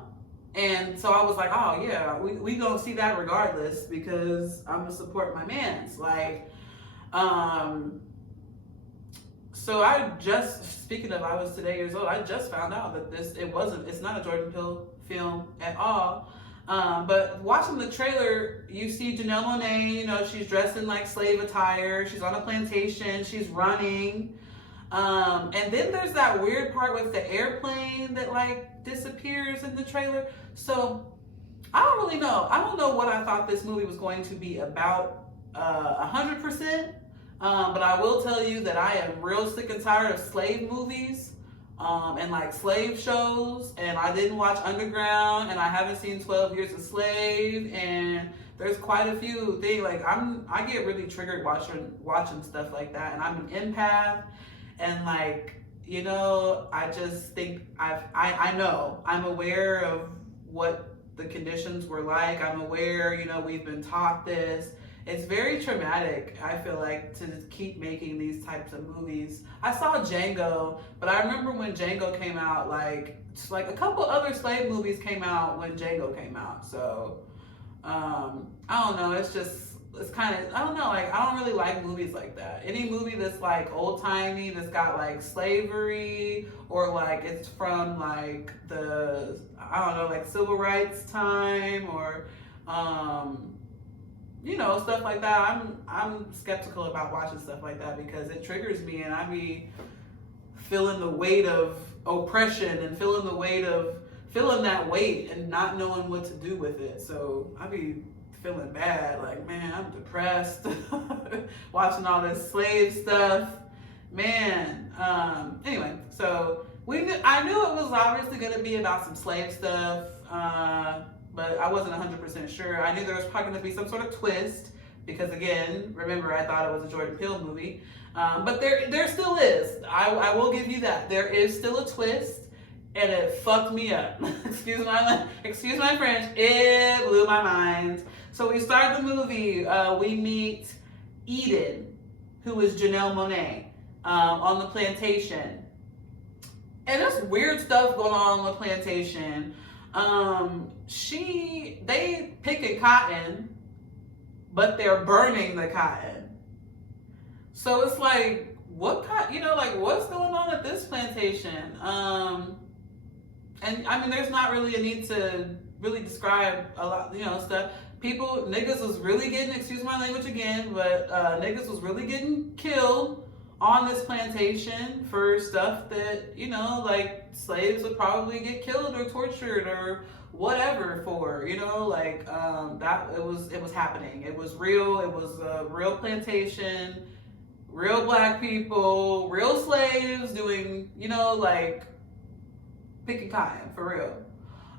And so I was like, oh yeah, we gonna see that regardless because I'm gonna support my mans. Like, so speaking of, I was today years old, I just found out that it's not a Jordan Peele film at all. But watching the trailer, you see Janelle Monáe, she's dressed in like slave attire, she's on a plantation, she's running. And then there's that weird part with the airplane that like disappears in the trailer. So I don't really know. I don't know what I thought this movie was going to be about 100%. But I will tell you that I am real sick and tired of slave movies and like slave shows. And I didn't watch Underground, and I haven't seen 12 Years a Slave. And there's quite a few things. Like I get really triggered watching stuff like that. And I'm an empath. And like, I just think I'm aware of what the conditions were like. I'm aware, we've been taught this. It's very traumatic, I feel like, to keep making these types of movies. I saw Django, but I remember when Django came out, like a couple other slave movies came out when Django came out. So, I don't know, it's kind of, I don't know, like, I don't really like movies like that. Any movie that's like old-timey, that's got like slavery, or like it's from like the, I don't know, like civil rights time, or stuff like that. I'm skeptical about watching stuff like that because it triggers me, and I be feeling the weight of oppression and feeling that weight and not knowing what to do with it. So I be feeling bad, like, man, I'm depressed watching all this slave stuff, man. Anyway, so I knew it was obviously going to be about some slave stuff, but I wasn't 100% sure. I knew there was probably going to be some sort of twist because, again, remember, I thought it was a Jordan Peele movie, but there still is. I will give you that. There is still a twist. And it fucked me up. Excuse my French. It blew my mind. So we start the movie. We meet Eden, who is Janelle Monáe, on the plantation. And there's weird stuff going on the plantation. They picking cotton, but they're burning the cotton. So it's like, what cotton? What's going on at this plantation? And I mean, there's not really a need to really describe a lot, stuff. Niggas was really getting, excuse my language again, but niggas was really getting killed on this plantation for stuff that, like slaves would probably get killed or tortured or whatever for, that it was happening. It was real. It was a real plantation, real black people, real slaves doing, picking cotton for real.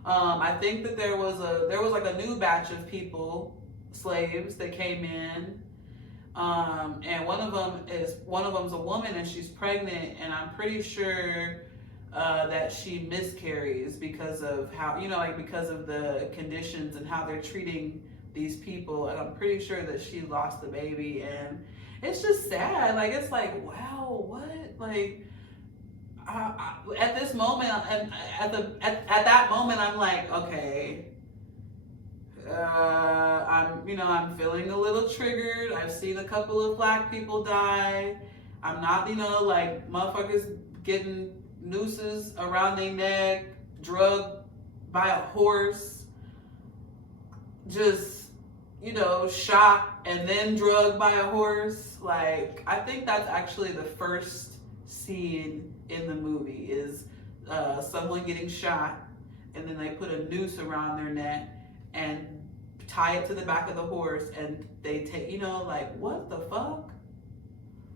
I think that there was like a new batch of people, slaves that came in, and one of them's a woman and she's pregnant, and I'm pretty sure that she miscarries because of how because of the conditions and how they're treating these people, and I'm pretty sure that she lost the baby, and it's just sad. Like, it's like, wow, what, like. At this moment, and at that moment, I'm like, okay, I'm feeling a little triggered. I've seen a couple of black people die. I'm not, like motherfuckers getting nooses around their neck, drugged by a horse, just, shot and then drugged by a horse. Like, I think that's actually the first scene in the movie is someone getting shot, and then they put a noose around their neck and tie it to the back of the horse, and they take, like, what the fuck?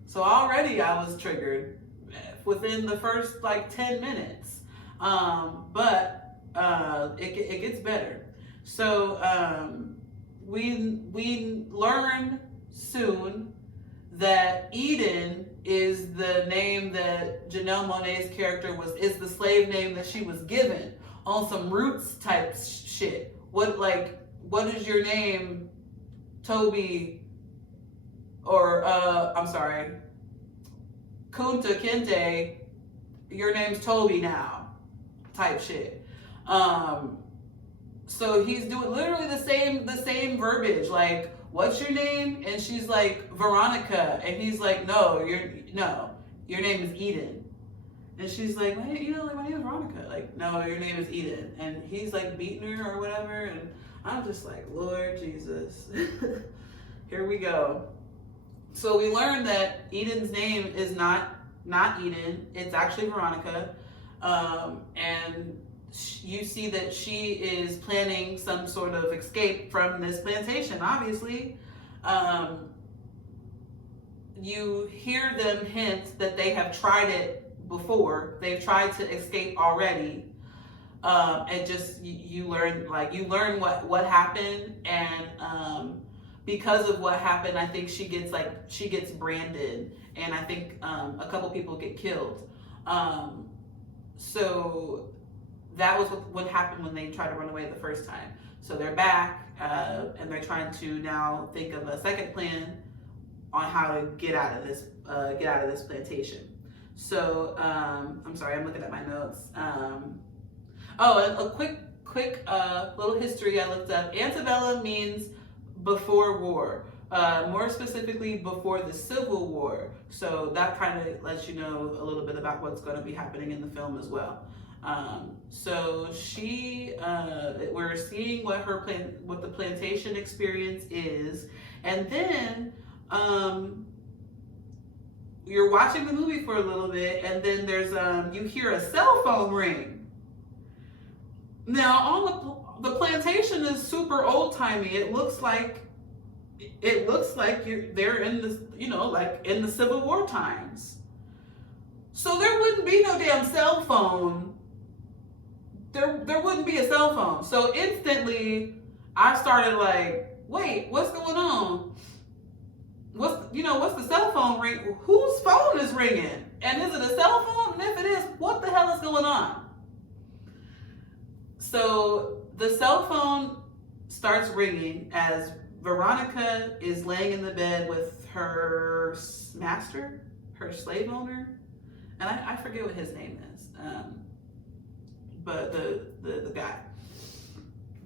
So already I was triggered within the first, 10 minutes. But it gets better. So we learn soon that Eden is the name that Janelle Monáe's character is the slave name that she was given on some Roots type shit. What is your name, Toby? Or I'm sorry, Kunta Kinte, your name's Toby now, type shit. So he's doing literally the same verbiage, like, what's your name? And she's like, Veronica. And he's like, no, your name is Eden. And she's like, my name is Veronica. Like, no, your name is Eden. And he's like beating her or whatever. And I'm just like, Lord Jesus. Here we go. So we learned that Eden's name is not Eden. It's actually Veronica. And you see that she is planning some sort of escape from this plantation, obviously. You hear them hint that they have tried it before. They've tried to escape already. And just, you learn what happened. And because of what happened, I think she gets branded. And I think a couple people get killed. So that was what happened when they tried to run away the first time. So they're back, and they're trying to now think of a second plan on how to get out of this plantation. So I'm sorry, I'm looking at my notes. And a quick little history I looked up. Antebellum means before war. More specifically, before the Civil War. So that kind of lets you know a little bit about what's going to be happening in the film as well. So we're seeing what the plantation experience is, and then you're watching the movie for a little bit, and then there's you hear a cell phone ring. Now, on the plantation is super old timey. It looks like they're in the in the Civil War times. So there wouldn't be no damn cell phone. There wouldn't be a cell phone. So instantly I started like, wait, what's going on? What's the cell phone ring? Whose phone is ringing? And is it a cell phone? And if it is, what the hell is going on? So the cell phone starts ringing as Veronica is laying in the bed with her master, her slave owner, and I forget what his name is, but the guy.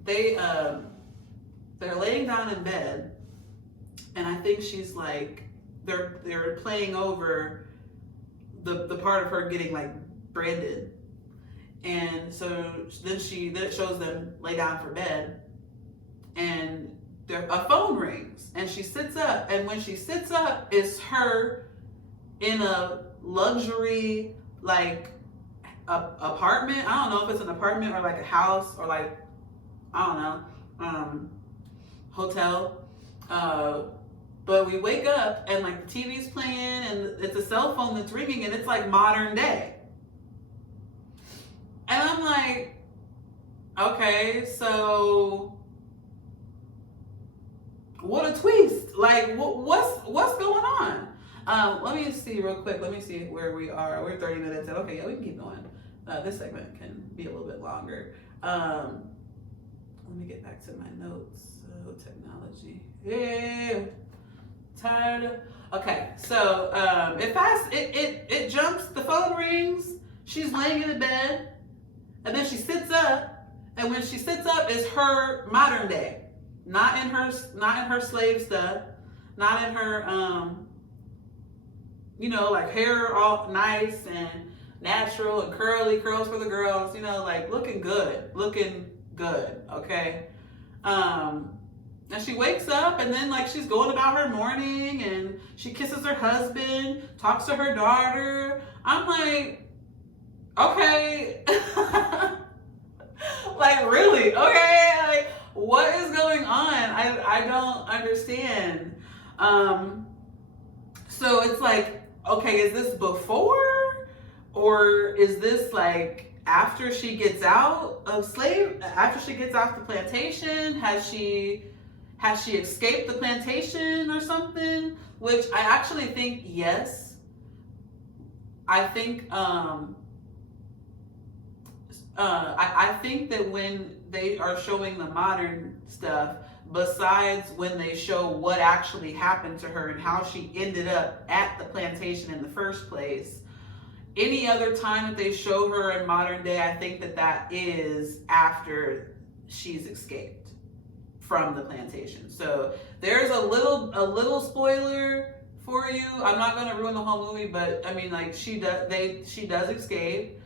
They're laying down in bed, and I think she's like, they're playing over the part of her getting like branded, and so then it shows them lay down for bed, and a phone rings, and she sits up, and when she sits up, it's her in a luxury apartment. I don't know if it's an apartment or like a house or like, I don't know, hotel. But we wake up and like the TV's playing and it's a cell phone that's ringing, and it's like modern day. And I'm like, okay, so what a twist. Like, what's going on? Let me see real quick. Let me see where we are. We're 30 minutes in. Okay, yeah, we can keep going. This segment can be a little bit longer. Let me get back to my notes. So, technology. Yeah. Tired. Okay, so it jumps. The phone rings. She's laying in the bed, and then she sits up. And when she sits up, it's her modern day. not in her slave stuff, not in her like hair all nice and natural and curly curls for the girls, like looking good, okay? And she wakes up and then like she's going about her morning and she kisses her husband, talks to her daughter. I'm like, okay. Like really? Okay, like what is going on? I don't understand. So it's like, okay, is this before or is this like after she gets out of after she gets off the plantation? Has she escaped the plantation or something? Which I actually think yes. I think I think that when they are showing the modern stuff, besides when they show what actually happened to her and how she ended up at the plantation in the first place, any other time that they show her in modern day, I think that is after she's escaped from the plantation. So there's a little spoiler for you. I'm not going to ruin the whole movie, but I mean, like she does escape.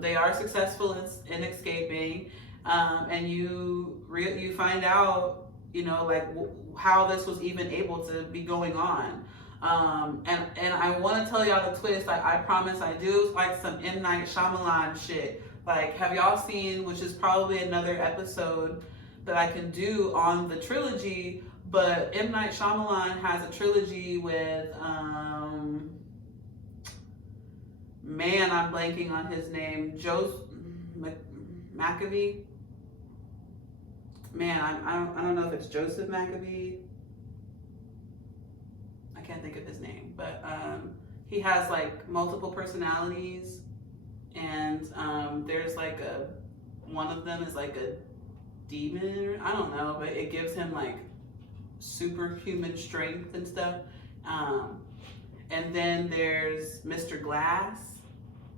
They are successful in escaping, and you find out, like how this was even able to be going on. And I want to tell y'all the twist. I promise I do. It's like some M. Night Shyamalan shit. Like, have y'all seen, which is probably another episode that I can do on the trilogy, but M. Night Shyamalan has a trilogy with, man, I'm blanking on his name, Joseph Maccabee. Man, I don't know if it's Joseph Maccabee. I can't think of his name, but he has like multiple personalities, and there's like one of them is like a demon, I don't know, but it gives him like superhuman strength and stuff. And then there's Mr. Glass,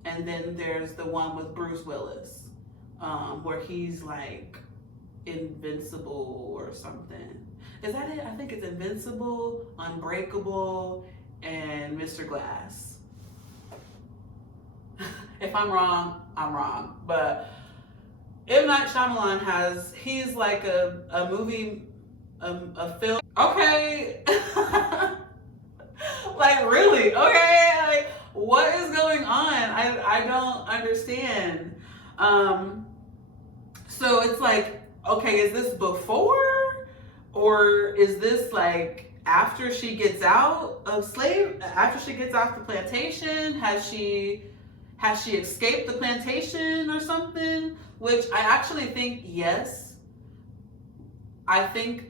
and then there's the one with Bruce Willis, where he's like invincible or something. Is that it? I think it's Invincible, Unbreakable, and Mr. Glass. If I'm wrong, I'm wrong. But M. Night Shyamalan he's like a movie, a film. Okay. Like really? Okay. Like what is going on? I don't understand. So it's like, okay, is this before or is this like after she gets out of after she gets off the plantation? Has she escaped the plantation or something? Which I actually think yes. I think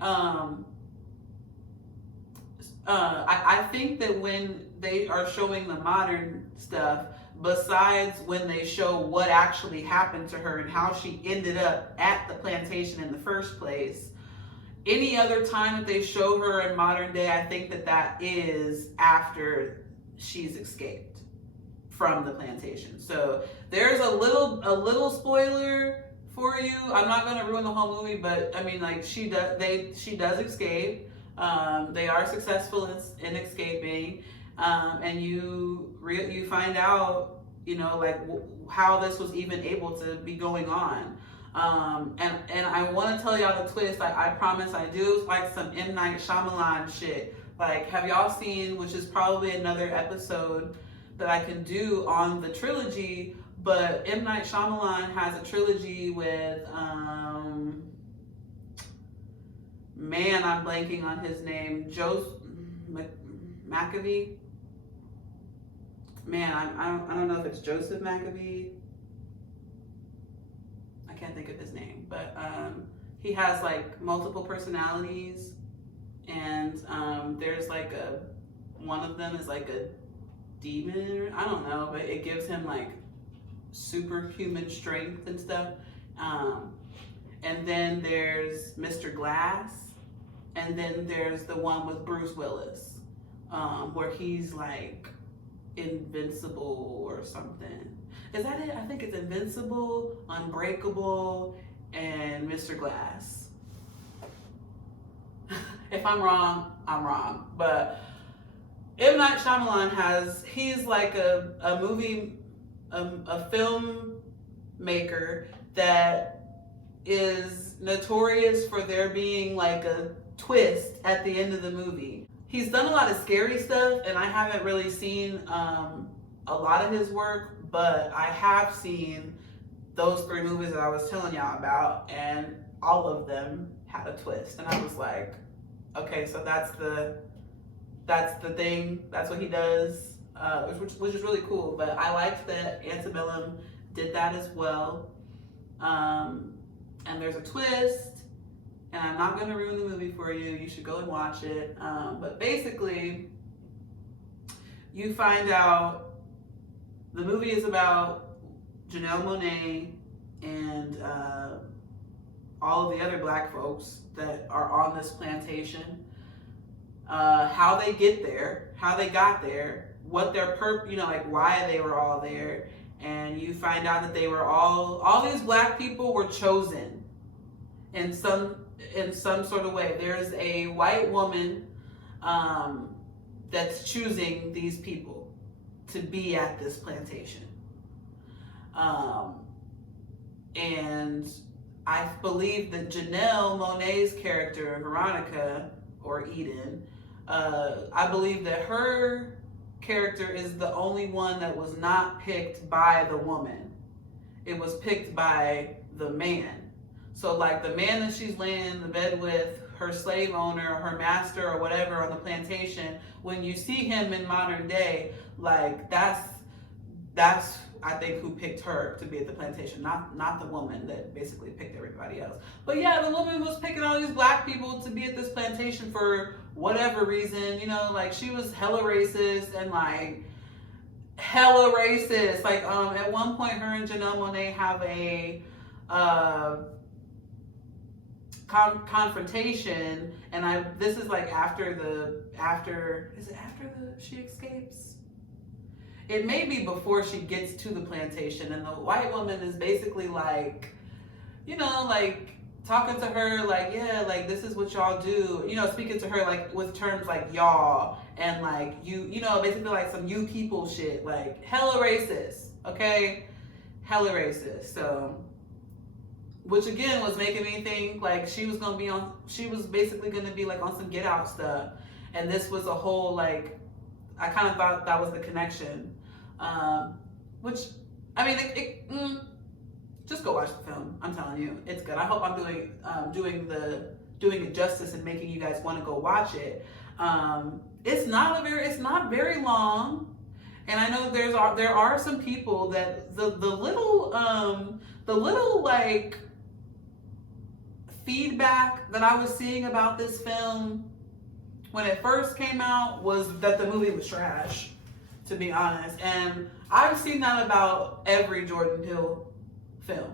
I think that when they are showing the modern stuff, besides when they show what actually happened to her and how she ended up at the plantation in the first place, any other time that they show her in modern day, I think that is after she's escaped from the plantation. So there's a little spoiler for you. I'm not going to ruin the whole movie, but I mean, like she does escape. They are successful in escaping, and you find out, like how this was even able to be going on. And I want to tell y'all the twist. I promise I do. It's like some M. Night Shyamalan shit. Like, have y'all seen, which is probably another episode that I can do on the trilogy, but M. Night Shyamalan has a trilogy with, man, I'm blanking on his name, Joseph Maccabee. Man, I don't know if it's Joseph Maccabee. I can't think of his name, but he has like multiple personalities, and there's like one of them is like a demon, I don't know, but it gives him like superhuman strength and stuff. And then there's Mr. Glass, and then there's the one with Bruce Willis, where he's like invincible or something. Is that it? I think it's Invincible, Unbreakable, and Mr. Glass. If I'm wrong, I'm wrong. But M. Night Shyamalan he's like a movie, a film maker that is notorious for there being like a twist at the end of the movie. He's done a lot of scary stuff, and I haven't really seen a lot of his work, but I have seen those 3 movies that I was telling y'all about, and all of them had a twist. And I was like, okay, so that's the thing, that's what he does, which is really cool. But I liked that Antebellum did that as well. And there's a twist, and I'm not going to ruin the movie for you. You should go and watch it. But basically, you find out the movie is about Janelle Monáe and all of the other black folks that are on this plantation. How they get there, how they got there, what their like why they were all there. And you find out that they were all these black people were chosen in some sort of way. There's a white woman that's choosing these people to be at this plantation. And I believe that Janelle Monáe's character, Veronica, or Eden, I believe that her character is the only one that was not picked by the woman. It was picked by the man. So like the man that she's laying in the bed with, her slave owner, or her master, or whatever on the plantation, when you see him in modern day, like that's I think who picked her to be at the plantation, not the woman that basically picked everybody else. But yeah, the woman was picking all these black people to be at this plantation for whatever reason, like she was hella racist and like hella racist. Like at one point, her and Janelle Monáe have a confrontation, and this is like after she escapes? It may be before she gets to the plantation, and the white woman is basically like, like talking to her like, yeah, like this is what y'all do, speaking to her like with terms like y'all and like you, basically like some you people shit, like hella racist, okay? Hella racist. So, which again was making me think like she was basically gonna be like on some Get Out stuff. And this was a whole like, I kind of thought that was the connection. Which, I mean, just go watch the film. I'm telling you, it's good. I hope I'm doing it justice and making you guys want to go watch it. It's not very long, and I know there are some people that the little like feedback that I was seeing about this film when it first came out was that the movie was trash, to be honest. And I've seen that about every Jordan Peele film.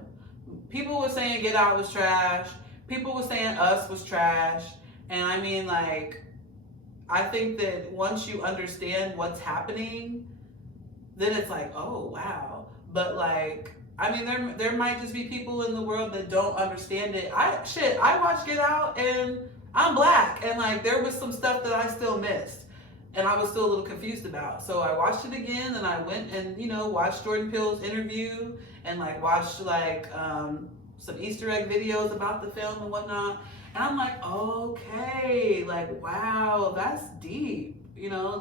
People were saying Get Out was trash. People were saying Us was trash. And I mean, like, I think that once you understand what's happening, then it's like, oh, wow. But like, I mean, there might just be people in the world that don't understand it. I watched Get Out and I'm black, and like there was some stuff that I still missed and I was still a little confused about. So I watched it again, and I went and watched Jordan Peele's interview and like watched like some Easter egg videos about the film and whatnot. And I'm like, okay, like wow, that's deep,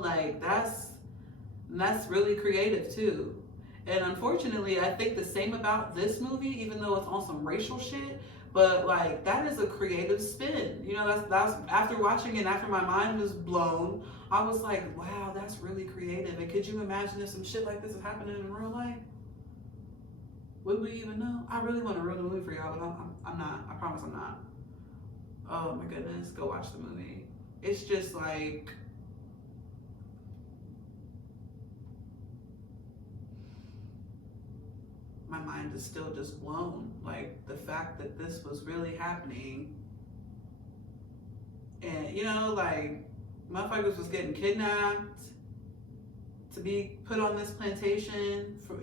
like that's really creative too. And unfortunately, I think the same about this movie, even though it's on some racial shit. But like that is a creative spin. That's after watching it, after my mind was blown, I was like, wow, that's really creative. And could you imagine if some shit like this is happening in real life? Would we even know? I really want to ruin the movie for y'all, but I'm not. I promise I'm not. Oh my goodness, go watch the movie. It's just like, my mind is still just blown. Like the fact that this was really happening, and like motherfuckers was getting kidnapped to be put on this plantation for,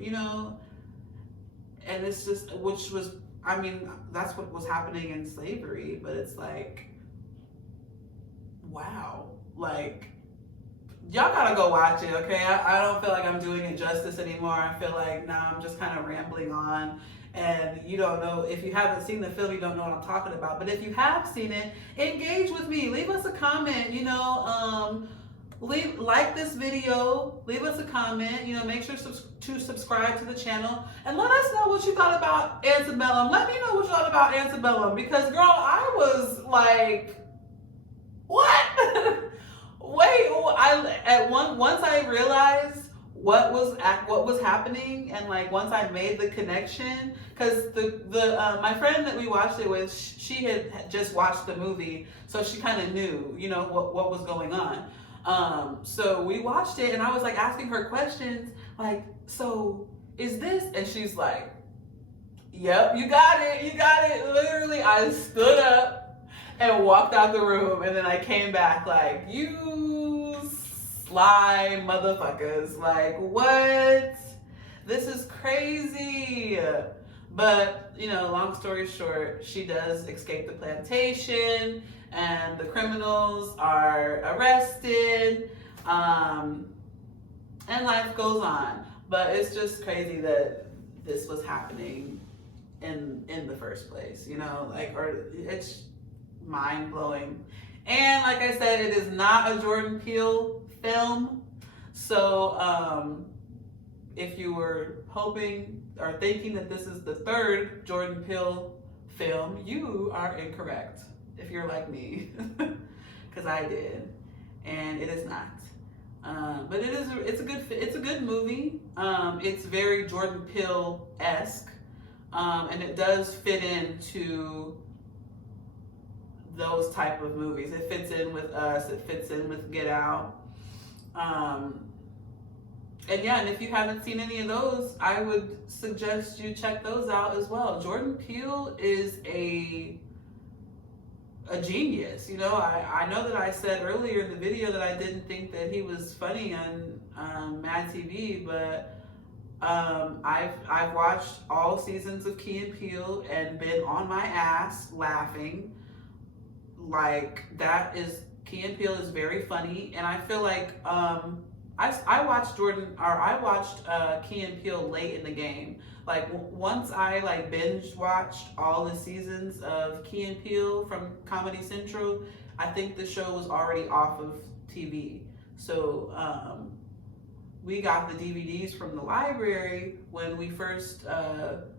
and it's just, which was, I mean, that's what was happening in slavery, but it's like, wow. Like, y'all gotta go watch it, okay? I don't feel like I'm doing it justice anymore. I feel like now I'm just kind of rambling on, and you don't know, if you haven't seen the film, you don't know what I'm talking about. But if you have seen it, engage with me. Leave us a comment, you know, like this video, leave us a comment, you know, make sure to subscribe to the channel, and let us know what you thought about Antebellum. Let me know what you thought about Antebellum, because girl, I was like, what? Wait, once I realized what was happening, and like once I made the connection, because my friend that we watched it with, she had just watched the movie, so she kind of knew, you know, what was going on. So we watched it, and I was like asking her questions, like, so is this? And she's like, yep, you got it. Literally, I stood up and walked out the room, and then I came back like, you sly motherfuckers, like, what? This is crazy. But, you know, long story short, she does escape the plantation, and the criminals are arrested, and life goes on. But it's just crazy that this was happening in the first place, you know, like, or it's mind-blowing. And like I said, it is not a Jordan Peele film, so if you were hoping or thinking that this is the third Jordan Peele film, you are incorrect if you're like me, because I did, and it is not. But it's a good movie. It's very Jordan Peele-esque, and it does fit into those type of movies. It fits in with Us, it fits in with Get Out. And yeah, and if you haven't seen any of those, I would suggest you check those out as well. Jordan Peele is a genius. You know, I know that I said earlier in the video that I didn't think that he was funny on Mad TV, but I've watched all seasons of Key and Peele and been on my ass laughing. Like, that is, Key and Peele is very funny, and I feel like I watched Key and Peele late in the game. Like, once I like binge watched all the seasons of Key and Peele from Comedy Central, I think the show was already off of TV. So we got the DVDs from the library when we first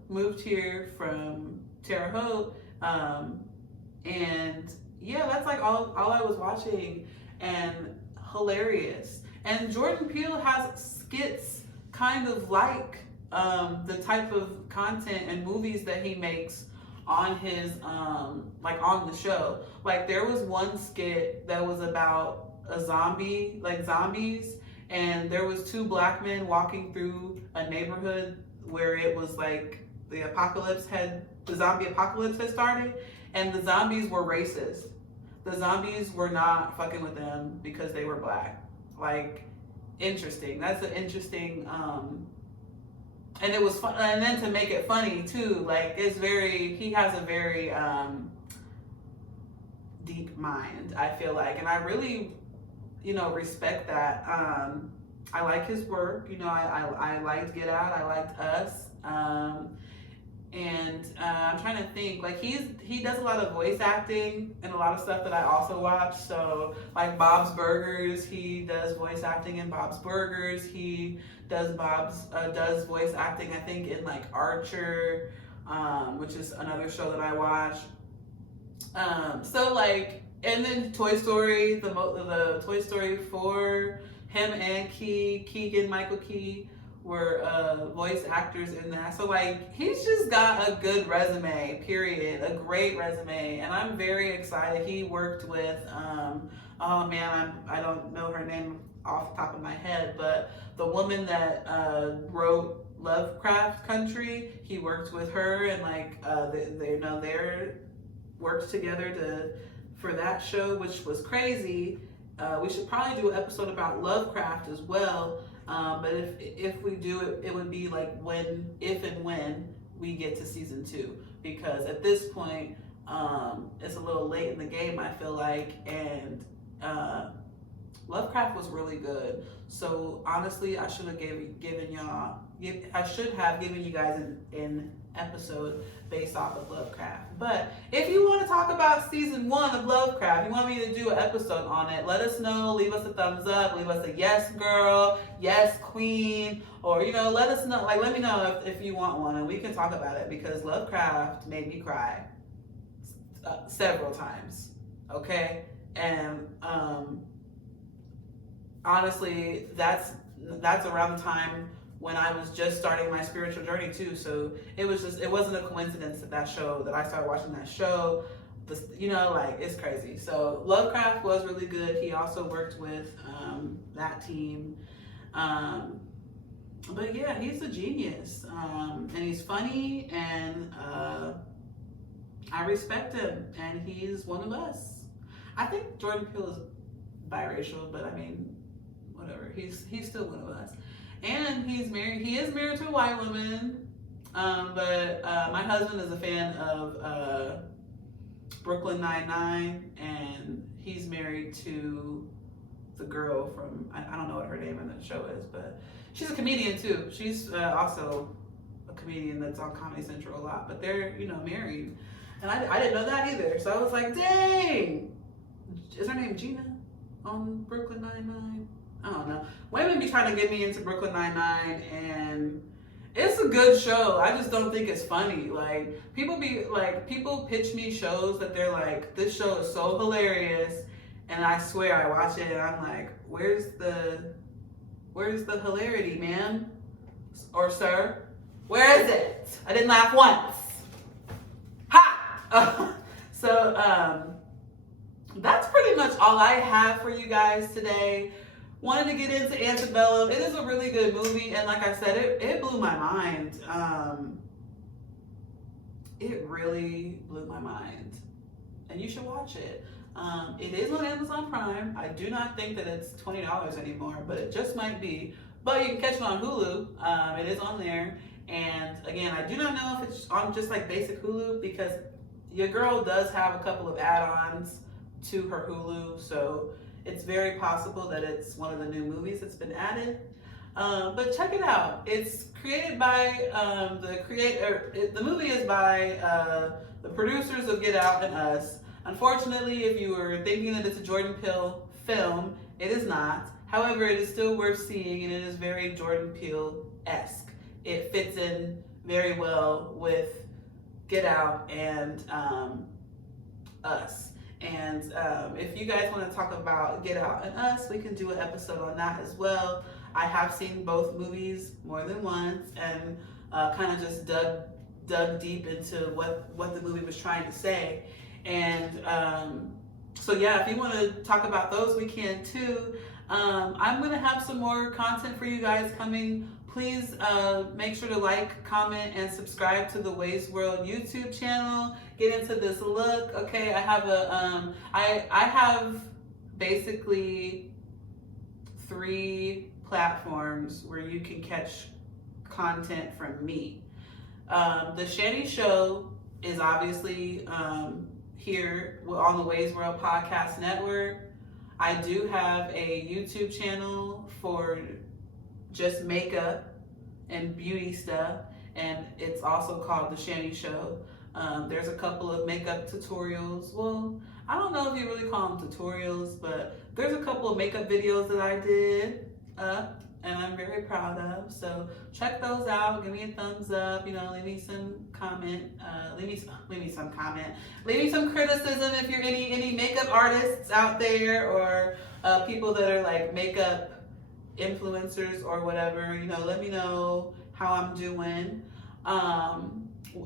moved here from Terre Haute, and yeah, that's like all I was watching, and hilarious. And Jordan Peele has skits kind of like the type of content and movies that he makes on his like on the show. Like, there was one skit that was about a zombie, like zombies, and there was two black men walking through a neighborhood where it was like the zombie apocalypse had started, and the zombies were racist. The zombies were not fucking with them because they were black. Like, interesting. That's an interesting, and it was fun. And then to make it funny too, like, he has a very deep mind, I feel like, and I really, you know, respect that. I like his work. You know, I liked Get Out. I liked Us. And I'm trying to think, like, he does a lot of voice acting and a lot of stuff that I also watch. So like Bob's Burgers, he does voice acting in Bob's Burgers. He does voice acting, I think, in like Archer, which is another show that I watch. So like, and then Toy Story, the Toy Story 4, him and Keegan Michael Key were voice actors in that. So like, he's just got a good resume, period, a great resume, and I'm very excited. He worked with oh man, I don't know her name off the top of my head, but the woman that wrote Lovecraft Country, he worked with her, and like they worked together for that show, which was crazy. We should probably do an episode about Lovecraft as well. But if we do it, it would be like if and when we get to season 2, because at this point, it's a little late in the game, I feel like, and Lovecraft was really good. So honestly, I should have given you guys an episode based off of Lovecraft. But if you want to talk about season 1 of Lovecraft, you want me to do an episode on it, let us know. Leave us a thumbs up. Leave us a yes girl, yes queen, or let us know. Like, let me know if you want one, and we can talk about it, because Lovecraft made me cry several times. Okay, and honestly, that's around the time when I was just starting my spiritual journey too. So it wasn't a coincidence that I started watching that show. It's crazy. So Lovecraft was really good. He also worked with that team. But yeah, he's a genius. And he's funny, and I respect him, and he's one of us. I think Jordan Peele is biracial, but I mean, whatever. He's still one of us. And he's married. He is married to a white woman. But my husband is a fan of Brooklyn Nine-Nine, and he's married to the girl from, I don't know what her name in the show is, but she's a comedian too. She's also a comedian that's on Comedy Central a lot, but they're, married. And I didn't know that either. So I was like, dang. Is her name Gina on Brooklyn Nine-Nine? I don't know. Women be trying to get me into Brooklyn Nine-Nine, and it's a good show. I just don't think it's funny. Like, people pitch me shows that they're like, this show is so hilarious, and I swear I watch it and I'm like, where's the hilarity, man? Or sir? Where is it? I didn't laugh once. Ha! So that's pretty much all I have for you guys today. Wanted to get into Antebellum. It is a really good movie, and like I said, it blew my mind. It really blew my mind, and you should watch it. It is on Amazon Prime. I do not think that it's $20 anymore, but it just might be. But you can catch it on Hulu. It is on there, and again, I do not know if it's on just like basic Hulu, because your girl does have a couple of add-ons to her Hulu, so it's very possible that it's one of the new movies that's been added. But check it out. It's created by the movie is by the producers of Get Out and Us. Unfortunately, if you were thinking that it's a Jordan Peele film, it is not. However, it is still worth seeing, and it is very Jordan Peele-esque. It fits in very well with Get Out and Us. And if you guys want to talk about Get Out and Us, we can do an episode on that as well. I have seen both movies more than once, and kind of just dug deep into what the movie was trying to say. And so yeah, if you want to talk about those, we can too. I'm going to have some more content for you guys coming. Please make sure to like, comment, and subscribe to the Ways World YouTube channel. Get into this look. Okay, I have I have basically 3 platforms where you can catch content from me. The Shanny Show is obviously here on the Ways World Podcast Network. I do have a YouTube channel for just makeup and beauty stuff, and it's also called The Shanny Show. There's a couple of makeup tutorials. Well, I don't know if you really call them tutorials, but there's a couple of makeup videos that I did and I'm very proud of. So check those out. Give me a thumbs up. Leave me some comment. Leave me some comment. Leave me some criticism if you're any makeup artists out there, or people that are like makeup influencers or whatever. Let me know how I'm doing.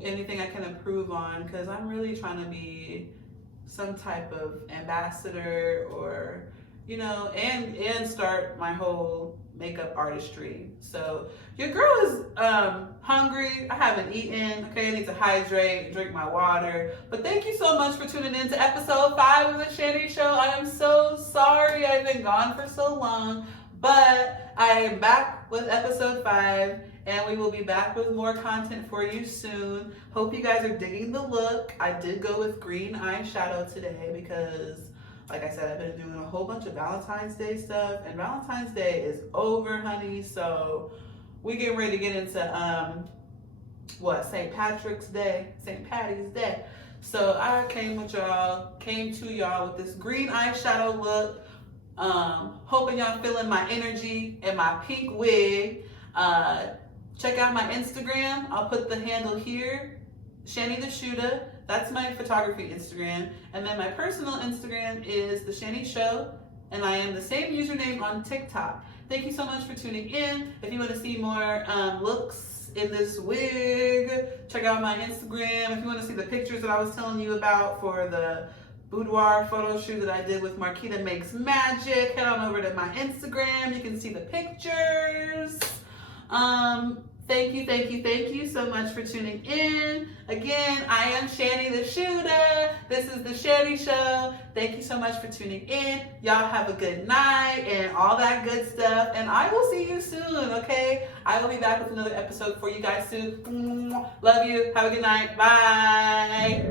Anything I can improve on, because I'm really trying to be some type of ambassador, or and start my whole makeup artistry. So your girl is hungry. I haven't eaten. Okay, I need to hydrate, drink my water. But thank you so much for tuning in to episode 5 of the Shanny Show. I am so sorry I've been gone for so long, but I am back with episode 5, and we will be back with more content for you soon. Hope you guys are digging the look. I did go with green eyeshadow today because Like I said, I've been doing a whole bunch of Valentine's Day stuff, and Valentine's Day is over, honey. So we get ready to get into St. Patrick's Day, St. Patty's Day. So I came to y'all with this green eyeshadow look. Hoping y'all feeling my energy and my pink wig. Check out my Instagram. I'll put the handle here, Shanny the Shooter. That's my photography Instagram. And then my personal Instagram is The Shanny Show. And I am the same username on TikTok. Thank you so much for tuning in. If you want to see more looks in this wig, check out my Instagram. If you want to see the pictures that I was telling you about for the boudoir photo shoot that I did with Marquita Makes Magic, head on over to my Instagram. You can see the pictures. Thank you so much for tuning in. Again, I am Shanny the Shooter. This is the Shanny Show. Thank you so much for tuning in. Y'all have a good night and all that good stuff. And I will see you soon, okay? I will be back with another episode for you guys soon. Love you. Have a good night. Bye.